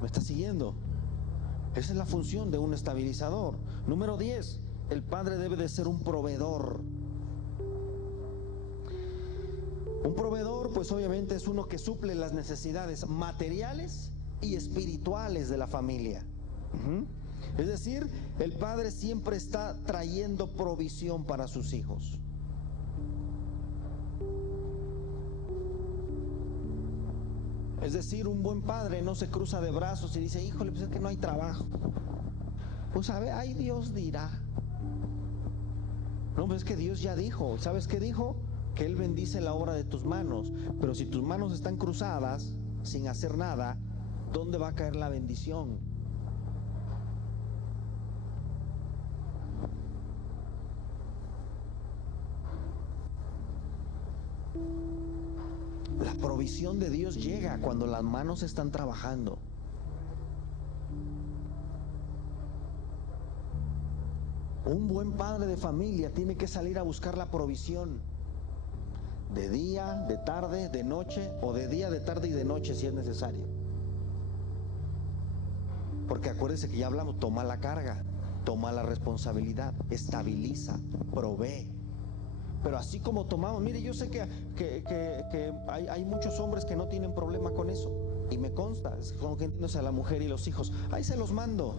¿Me estás siguiendo? Esa es la función de un estabilizador. Número 10, el padre debe de ser un proveedor. Un proveedor, pues obviamente es uno que suple las necesidades materiales y espirituales de la familia. Es decir, el padre siempre está trayendo provisión para sus hijos. Es decir, un buen padre no se cruza de brazos y dice, híjole, pues es que no hay trabajo. Pues a ver, ay, Dios dirá. No, pues es que Dios ya dijo. ¿Sabes qué dijo? Que Él bendice la obra de tus manos. Pero si tus manos están cruzadas, sin hacer nada, ¿dónde va a caer la bendición? La provisión de Dios llega cuando las manos están trabajando. Un buen padre de familia tiene que salir a buscar la provisión. De día, de tarde, de noche, o de día, de tarde y de noche si es necesario. Porque acuérdese que ya hablamos, toma la carga, toma la responsabilidad, estabiliza, provee. Pero así como tomamos, mire, yo sé que hay muchos hombres que no tienen problema con eso, y me consta, es como que entiendes a la mujer y los hijos, ahí se los mando.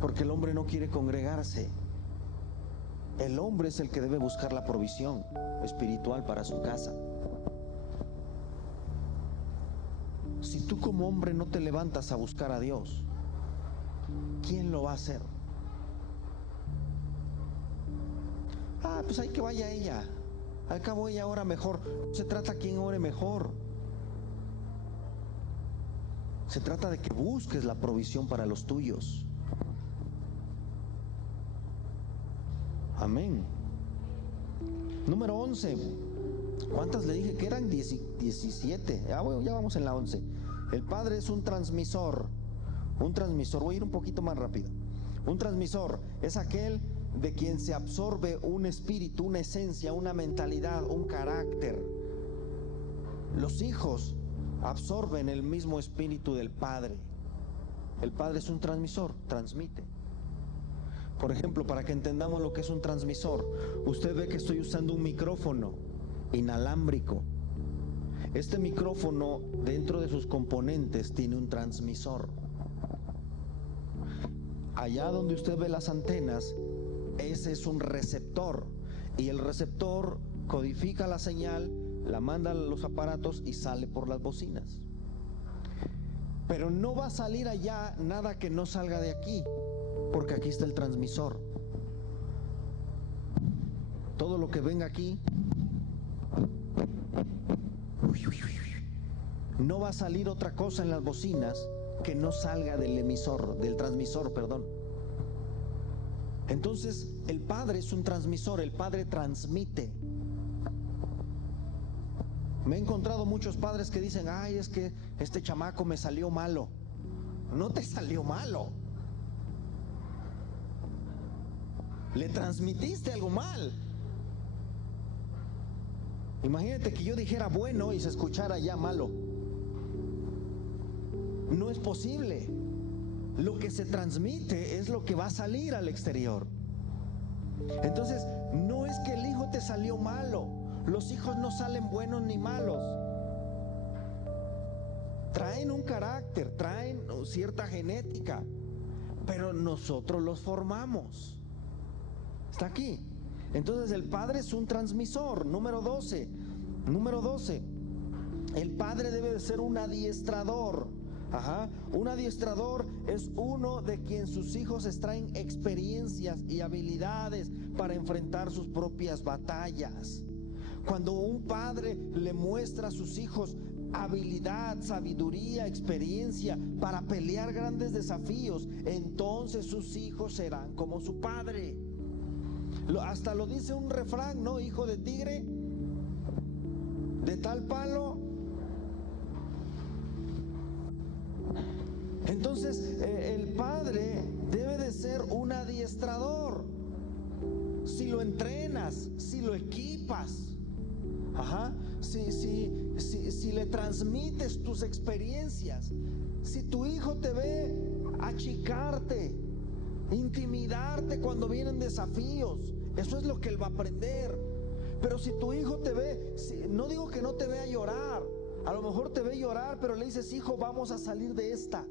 Porque el hombre no quiere congregarse. El hombre es el que debe buscar la provisión espiritual para su casa. Si tú como hombre no te levantas a buscar a Dios, ¿quién lo va a hacer? Ah, pues hay que vaya ella. Al cabo ella ora mejor. Se trata de quien ore mejor. Se trata de que busques la provisión para los tuyos. Amén. Número 11. ¿Cuántas le dije que eran? 17. Bueno, ya vamos en la 11. El padre es un transmisor. Un transmisor. Voy a ir un poquito más rápido. Un transmisor es aquel de quien se absorbe un espíritu, una esencia, una mentalidad, un carácter. Los hijos absorben el mismo espíritu del padre. El padre es un transmisor, transmite. Por ejemplo, para que entendamos lo que es un transmisor, usted ve que estoy usando un micrófono inalámbrico. Este micrófono, dentro de sus componentes, tiene un transmisor. Allá donde usted ve las antenas, ese es un receptor, y el receptor codifica la señal, la manda a los aparatos y sale por las bocinas. Pero no va a salir allá nada que no salga de aquí, porque aquí está el transmisor. Todo lo que venga aquí no va a salir otra cosa en las bocinas que no salga del emisor, del transmisor, perdón. Entonces el padre es un transmisor, el padre transmite. Me he encontrado muchos padres que dicen, ay, es que este chamaco me salió malo. No te salió malo. Le transmitiste algo mal. Imagínate que yo dijera bueno y se escuchara ya malo. No es posible. Lo que se transmite es lo que va a salir al exterior. Entonces, no es que el hijo te salió malo. Los hijos no salen buenos ni malos. Traen un carácter, traen cierta genética, pero nosotros los formamos. Está aquí. Entonces el padre es un transmisor. Número 12. El padre debe de ser un adiestrador. Un adiestrador es uno de quien sus hijos extraen experiencias y habilidades para enfrentar sus propias batallas. Cuando un padre le muestra a sus hijos habilidad, sabiduría, experiencia para pelear grandes desafíos, entonces sus hijos serán como su padre. Hasta lo dice un refrán, ¿no? Hijo de tigre, de tal palo. Entonces el padre debe de ser un adiestrador. Si lo entrenas, si lo equipas, si le transmites tus experiencias, si tu hijo te ve achicarte, intimidarte cuando vienen desafíos, eso es lo que él va a aprender. Pero si tu hijo te ve, no digo que no te vea llorar, a lo mejor te ve llorar, pero le dices: hijo, vamos a salir de esta.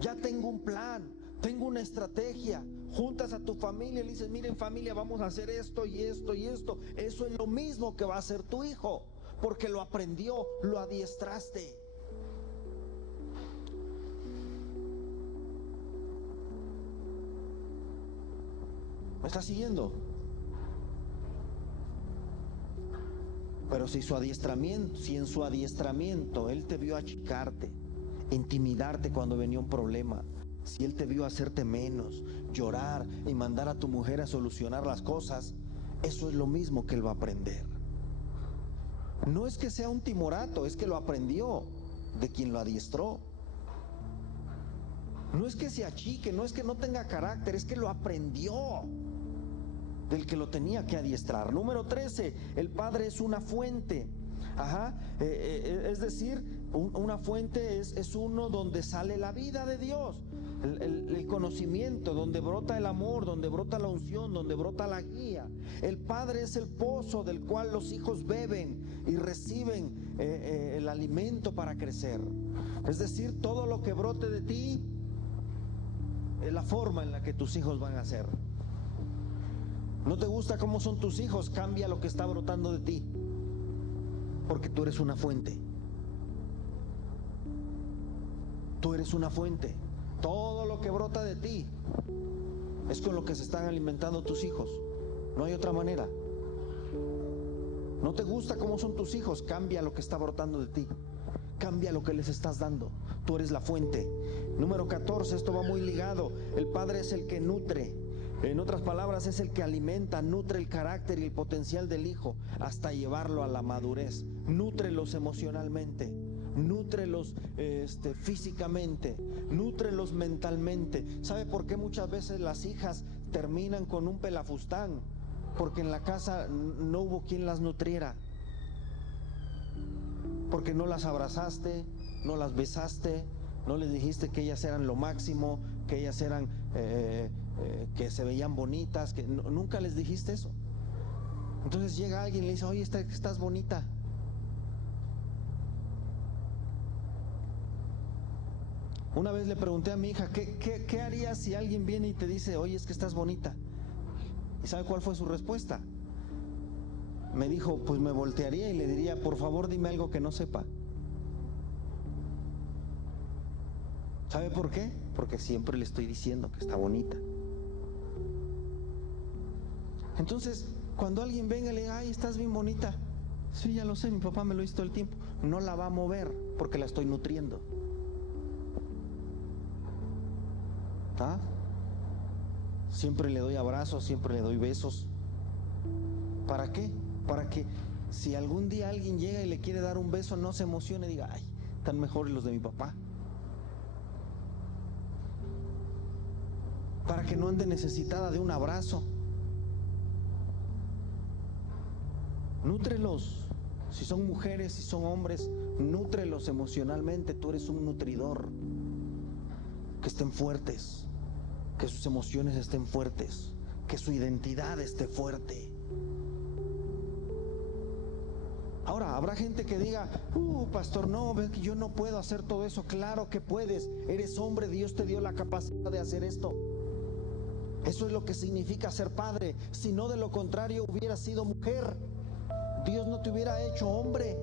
Ya tengo un plan, tengo una estrategia. Juntas a tu familia y le dices: miren, familia, vamos a hacer esto y esto y esto. Eso es lo mismo que va a hacer tu hijo, porque lo aprendió, lo adiestraste. ¿Me estás siguiendo? Pero si en su adiestramiento él te vio achicarte, intimidarte cuando venía un problema, si él te vio hacerte menos, llorar y mandar a tu mujer a solucionar las cosas, eso es lo mismo que él va a aprender. No es que sea un timorato, es que lo aprendió de quien lo adiestró. No es que se achique, no es que no tenga carácter, es que lo aprendió del que lo tenía que adiestrar. Número 13, el padre es una fuente. Es decir, una fuente es uno donde sale la vida de Dios, el conocimiento, donde brota el amor, donde brota la unción, donde brota la guía. El padre es el pozo del cual los hijos beben y reciben el alimento para crecer. Es decir, todo lo que brote de ti es la forma en la que tus hijos van a ser. ¿No te gusta cómo son tus hijos? Cambia lo que está brotando de ti, porque tú eres una fuente. Tú eres una fuente. Todo lo que brota de ti es con lo que se están alimentando tus hijos. No hay otra manera. ¿No te gusta cómo son tus hijos? Cambia lo que está brotando de ti. Cambia lo que les estás dando. Tú eres la fuente. Número 14, esto va muy ligado. El padre es el que nutre. En otras palabras, es el que alimenta, nutre el carácter y el potencial del hijo hasta llevarlo a la madurez. Nútrelos emocionalmente, nútrelos físicamente, nútrelos mentalmente. ¿Sabe por qué muchas veces las hijas terminan con un pelafustán? Porque en la casa no hubo quien las nutriera. Porque no las abrazaste, no las besaste, no les dijiste que ellas eran lo máximo, que ellas eran que se veían bonitas, que nunca les dijiste eso. Entonces llega alguien y le dice: oye, estás bonita. Una vez le pregunté a mi hija: ¿qué harías si alguien viene y te dice: oye, es que estás bonita? ¿Y sabe cuál fue su respuesta? Me dijo: pues me voltearía y le diría: por favor, dime algo que no sepa. ¿Sabe por qué? Porque siempre le estoy diciendo que está bonita. Entonces, cuando alguien venga y le diga: ay, estás bien bonita. Sí, ya lo sé, mi papá me lo dice todo el tiempo. No la va a mover porque la estoy nutriendo. Siempre le doy abrazos, siempre le doy besos. ¿Para qué? Para que si algún día alguien llega y le quiere dar un beso, no se emocione y diga: ay, están mejores los de mi papá. Para que no ande necesitada de un abrazo. Nútrelos. Si son mujeres, si son hombres, nútrelos emocionalmente. Tú eres un nutridor. Que estén fuertes, que sus emociones estén fuertes, que su identidad esté fuerte. Ahora, habrá gente que diga: pastor, no, ves que yo no puedo hacer todo eso. Claro que puedes, eres hombre, Dios te dio la capacidad de hacer esto. Eso es lo que significa ser padre. Si no, de lo contrario, hubieras sido mujer. Dios no te hubiera hecho hombre.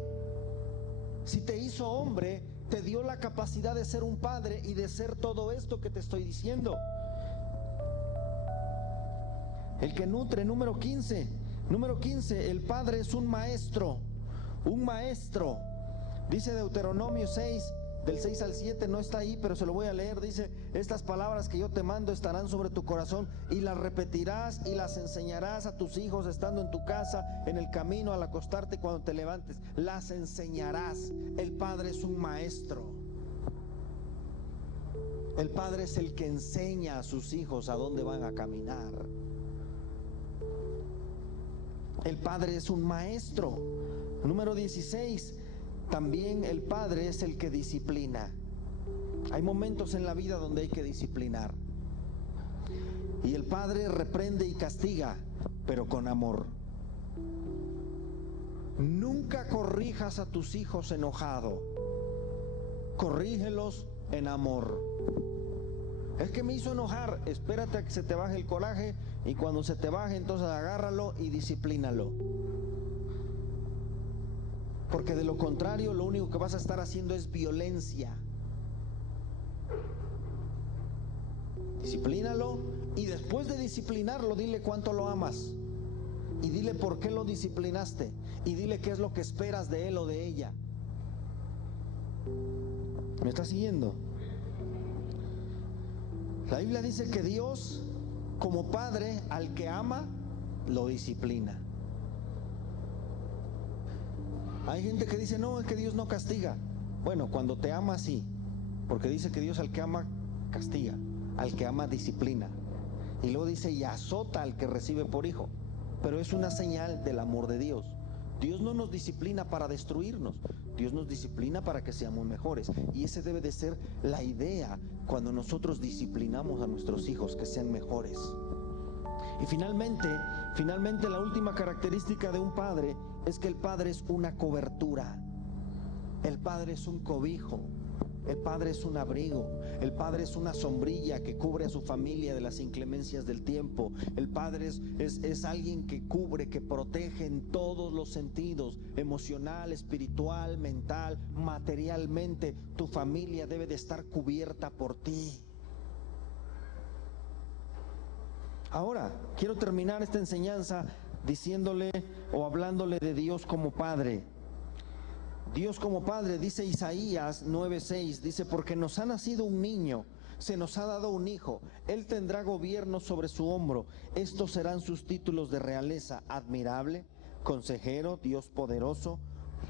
Si te hizo hombre, te dio la capacidad de ser un padre y de ser todo esto que te estoy diciendo. El que nutre, número 15. Número 15, el padre es un maestro. Un maestro. Dice Deuteronomio 6, del 6 al 7, no está ahí, pero se lo voy a leer. Dice: estas palabras que yo te mando estarán sobre tu corazón, y las repetirás y las enseñarás a tus hijos estando en tu casa, en el camino, al acostarte, cuando te levantes. Las enseñarás. El padre es un maestro. El padre es el que enseña a sus hijos a dónde van a caminar. El padre es un maestro. Número 16. También el padre es el que disciplina. Hay momentos en la vida donde hay que disciplinar. Y el padre reprende y castiga, pero con amor. Nunca corrijas a tus hijos enojado, corrígelos en amor. Es que me hizo enojar, espérate a que se te baje el coraje, y cuando se te baje entonces agárralo y disciplínalo. Porque de lo contrario lo único que vas a estar haciendo es violencia. Disciplínalo, y después de disciplinarlo dile cuánto lo amas, y dile por qué lo disciplinaste, y dile qué es lo que esperas de él o de ella. ¿Me estás siguiendo? La Biblia dice que Dios, como padre, al que ama, lo disciplina. Hay gente que dice, no, es que Dios no castiga. Bueno, cuando te ama sí, porque dice que Dios al que ama castiga, al que ama disciplina. Y luego dice, y azota al que recibe por hijo. Pero es una señal del amor de Dios. Dios no nos disciplina para destruirnos, Dios nos disciplina para que seamos mejores. Y esa debe de ser la idea cuando nosotros disciplinamos a nuestros hijos, que sean mejores. Y finalmente la última característica de un padre es que el padre es una cobertura. El padre es un cobijo. El padre es un abrigo. El padre es una sombrilla que cubre a su familia de las inclemencias del tiempo. El padre es alguien que cubre, que protege en todos los sentidos: emocional, espiritual, mental, materialmente. Tu familia debe de estar cubierta por ti. Ahora, quiero terminar esta enseñanza diciéndole o hablándole de Dios como Padre. Dios como Padre, dice Isaías 9:6, dice, porque nos ha nacido un niño, se nos ha dado un hijo, él tendrá gobierno sobre su hombro, estos serán sus títulos de realeza: admirable, consejero, Dios poderoso,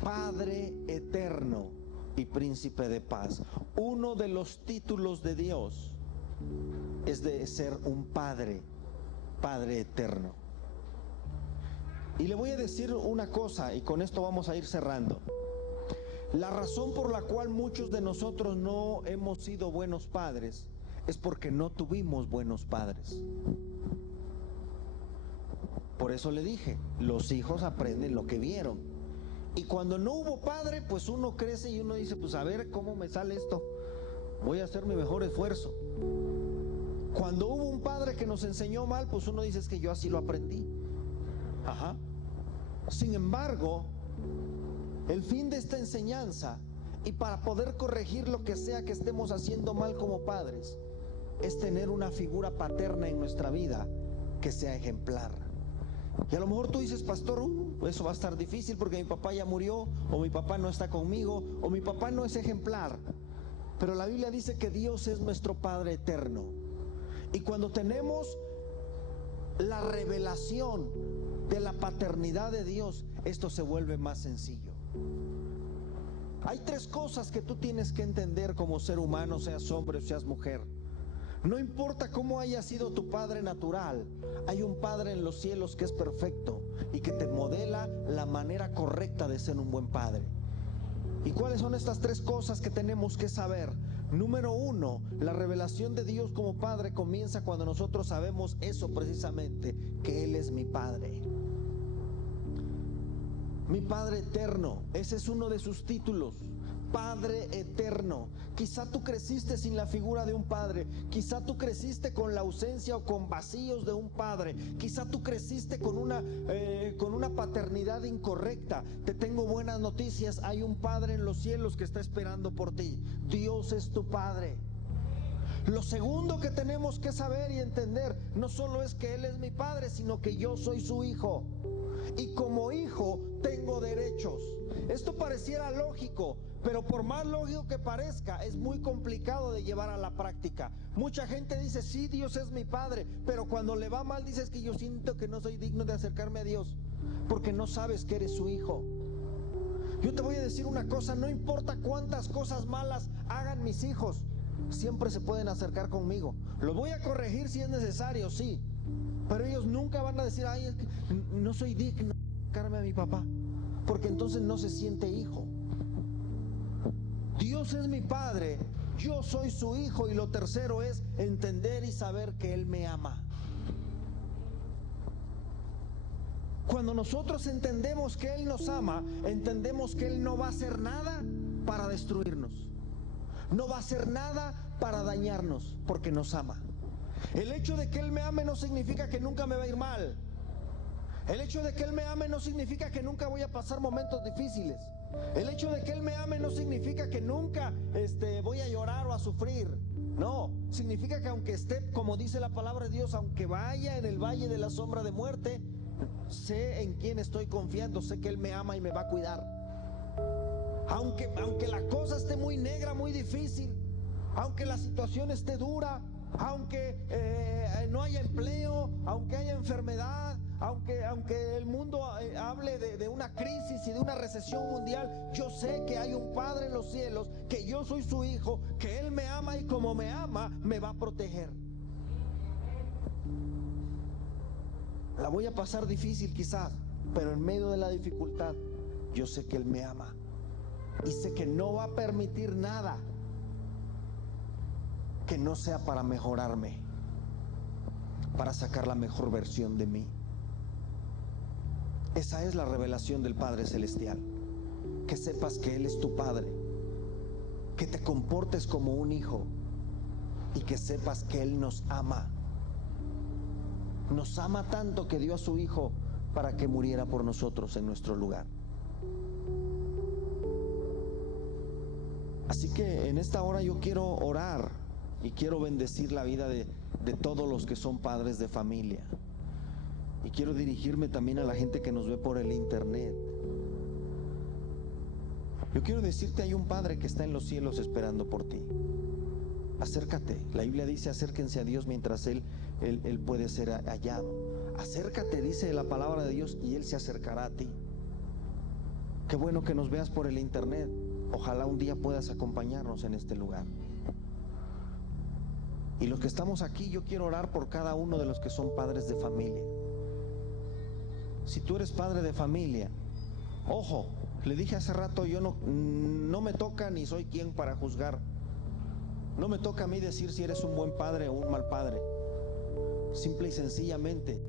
Padre eterno y príncipe de paz. Uno de los títulos de Dios es de ser un Padre, Padre eterno. Y le voy a decir una cosa, y con esto vamos a ir cerrando. La razón por la cual muchos de nosotros no hemos sido buenos padres es porque no tuvimos buenos padres. Por eso le dije, los hijos aprenden lo que vieron. Y cuando no hubo padre, pues uno crece y uno dice, pues a ver cómo me sale esto, voy a hacer mi mejor esfuerzo. Cuando hubo un padre que nos enseñó mal, pues uno dice, es que yo así lo aprendí. Ajá. Sin embargo, el fin de esta enseñanza, y para poder corregir lo que sea que estemos haciendo mal como padres, es tener una figura paterna en nuestra vida que sea ejemplar. Y a lo mejor tú dices, pastor, eso va a estar difícil porque mi papá ya murió, o mi papá no está conmigo, o mi papá no es ejemplar. Pero la Biblia dice que Dios es nuestro Padre eterno. Y cuando tenemos la revelación de la paternidad de Dios, esto se vuelve más sencillo. Hay tres cosas que tú tienes que entender como ser humano, seas hombre o seas mujer. No importa cómo haya sido tu padre natural, hay un Padre en los cielos que es perfecto y que te modela la manera correcta de ser un buen padre. ¿Y cuáles son estas tres cosas que tenemos que saber? Número uno, la revelación de Dios como Padre comienza cuando nosotros sabemos eso precisamente, que Él es mi Padre. Mi Padre eterno, ese es uno de sus títulos, Padre eterno. Quizá tú creciste sin la figura de un padre, quizá tú creciste con la ausencia o con vacíos de un padre, quizá tú creciste con una paternidad incorrecta. Te tengo buenas noticias, hay un Padre en los cielos que está esperando por ti. Dios es tu Padre. Lo segundo que tenemos que saber y entender, no solo es que Él es mi Padre, sino que yo soy su hijo. Y como hijo tengo derechos. Esto pareciera lógico, pero por más lógico que parezca, es muy complicado de llevar a la práctica. Mucha gente dice, sí, Dios es mi Padre, pero cuando le va mal dices que yo siento que no soy digno de acercarme a Dios, porque no sabes que eres su hijo. Yo te voy a decir una cosa, no importa cuántas cosas malas hagan mis hijos, siempre se pueden acercar conmigo. Los voy a corregir si es necesario, sí, pero ellos nunca van a decir, ay, es que no soy digno de acercarme a mi papá, porque entonces no se siente hijo. Dios es mi Padre, yo soy su hijo, y lo tercero es entender y saber que Él me ama. Cuando nosotros entendemos que Él nos ama, entendemos que Él no va a hacer nada para destruirnos, no va a hacer nada para dañarnos, porque nos ama. El hecho de que Él me ame no significa que nunca me va a ir mal. El hecho de que Él me ame no significa que nunca voy a pasar momentos difíciles. El hecho de que Él me ame no significa que nunca voy a llorar o a sufrir. No, significa que aunque esté, como dice la palabra de Dios, aunque vaya en el valle de la sombra de muerte, sé en quién estoy confiando, sé que Él me ama y me va a cuidar. Aunque la cosa esté muy negra, muy difícil, aunque la situación esté dura, aunque no haya empleo, aunque haya enfermedad, aunque el mundo hable de una crisis y de una recesión mundial, yo sé que hay un Padre en los cielos, que yo soy su hijo, que Él me ama y como me ama, me va a proteger. La voy a pasar difícil quizás, pero en medio de la dificultad, yo sé que Él me ama y sé que no va a permitir nada que no sea para mejorarme, para sacar la mejor versión de mí. Esa es la revelación del Padre Celestial, que sepas que Él es tu Padre, que te comportes como un hijo y que sepas que Él nos ama. Nos ama tanto que dio a su Hijo para que muriera por nosotros en nuestro lugar. Así que en esta hora yo quiero orar y quiero bendecir la vida de todos los que son padres de familia. Y quiero dirigirme también a la gente que nos ve por el internet. Yo quiero decirte, hay un Padre que está en los cielos esperando por ti. Acércate. La Biblia dice: acérquense a Dios mientras Él puede ser hallado. Acércate, dice la palabra de Dios, y Él se acercará a ti. Qué bueno que nos veas por el internet. Ojalá un día puedas acompañarnos en este lugar. Y los que estamos aquí, yo quiero orar por cada uno de los que son padres de familia. Si tú eres padre de familia, ojo, le dije hace rato, yo no me toca ni soy quien para juzgar. No me toca a mí decir si eres un buen padre o un mal padre. Simple y sencillamente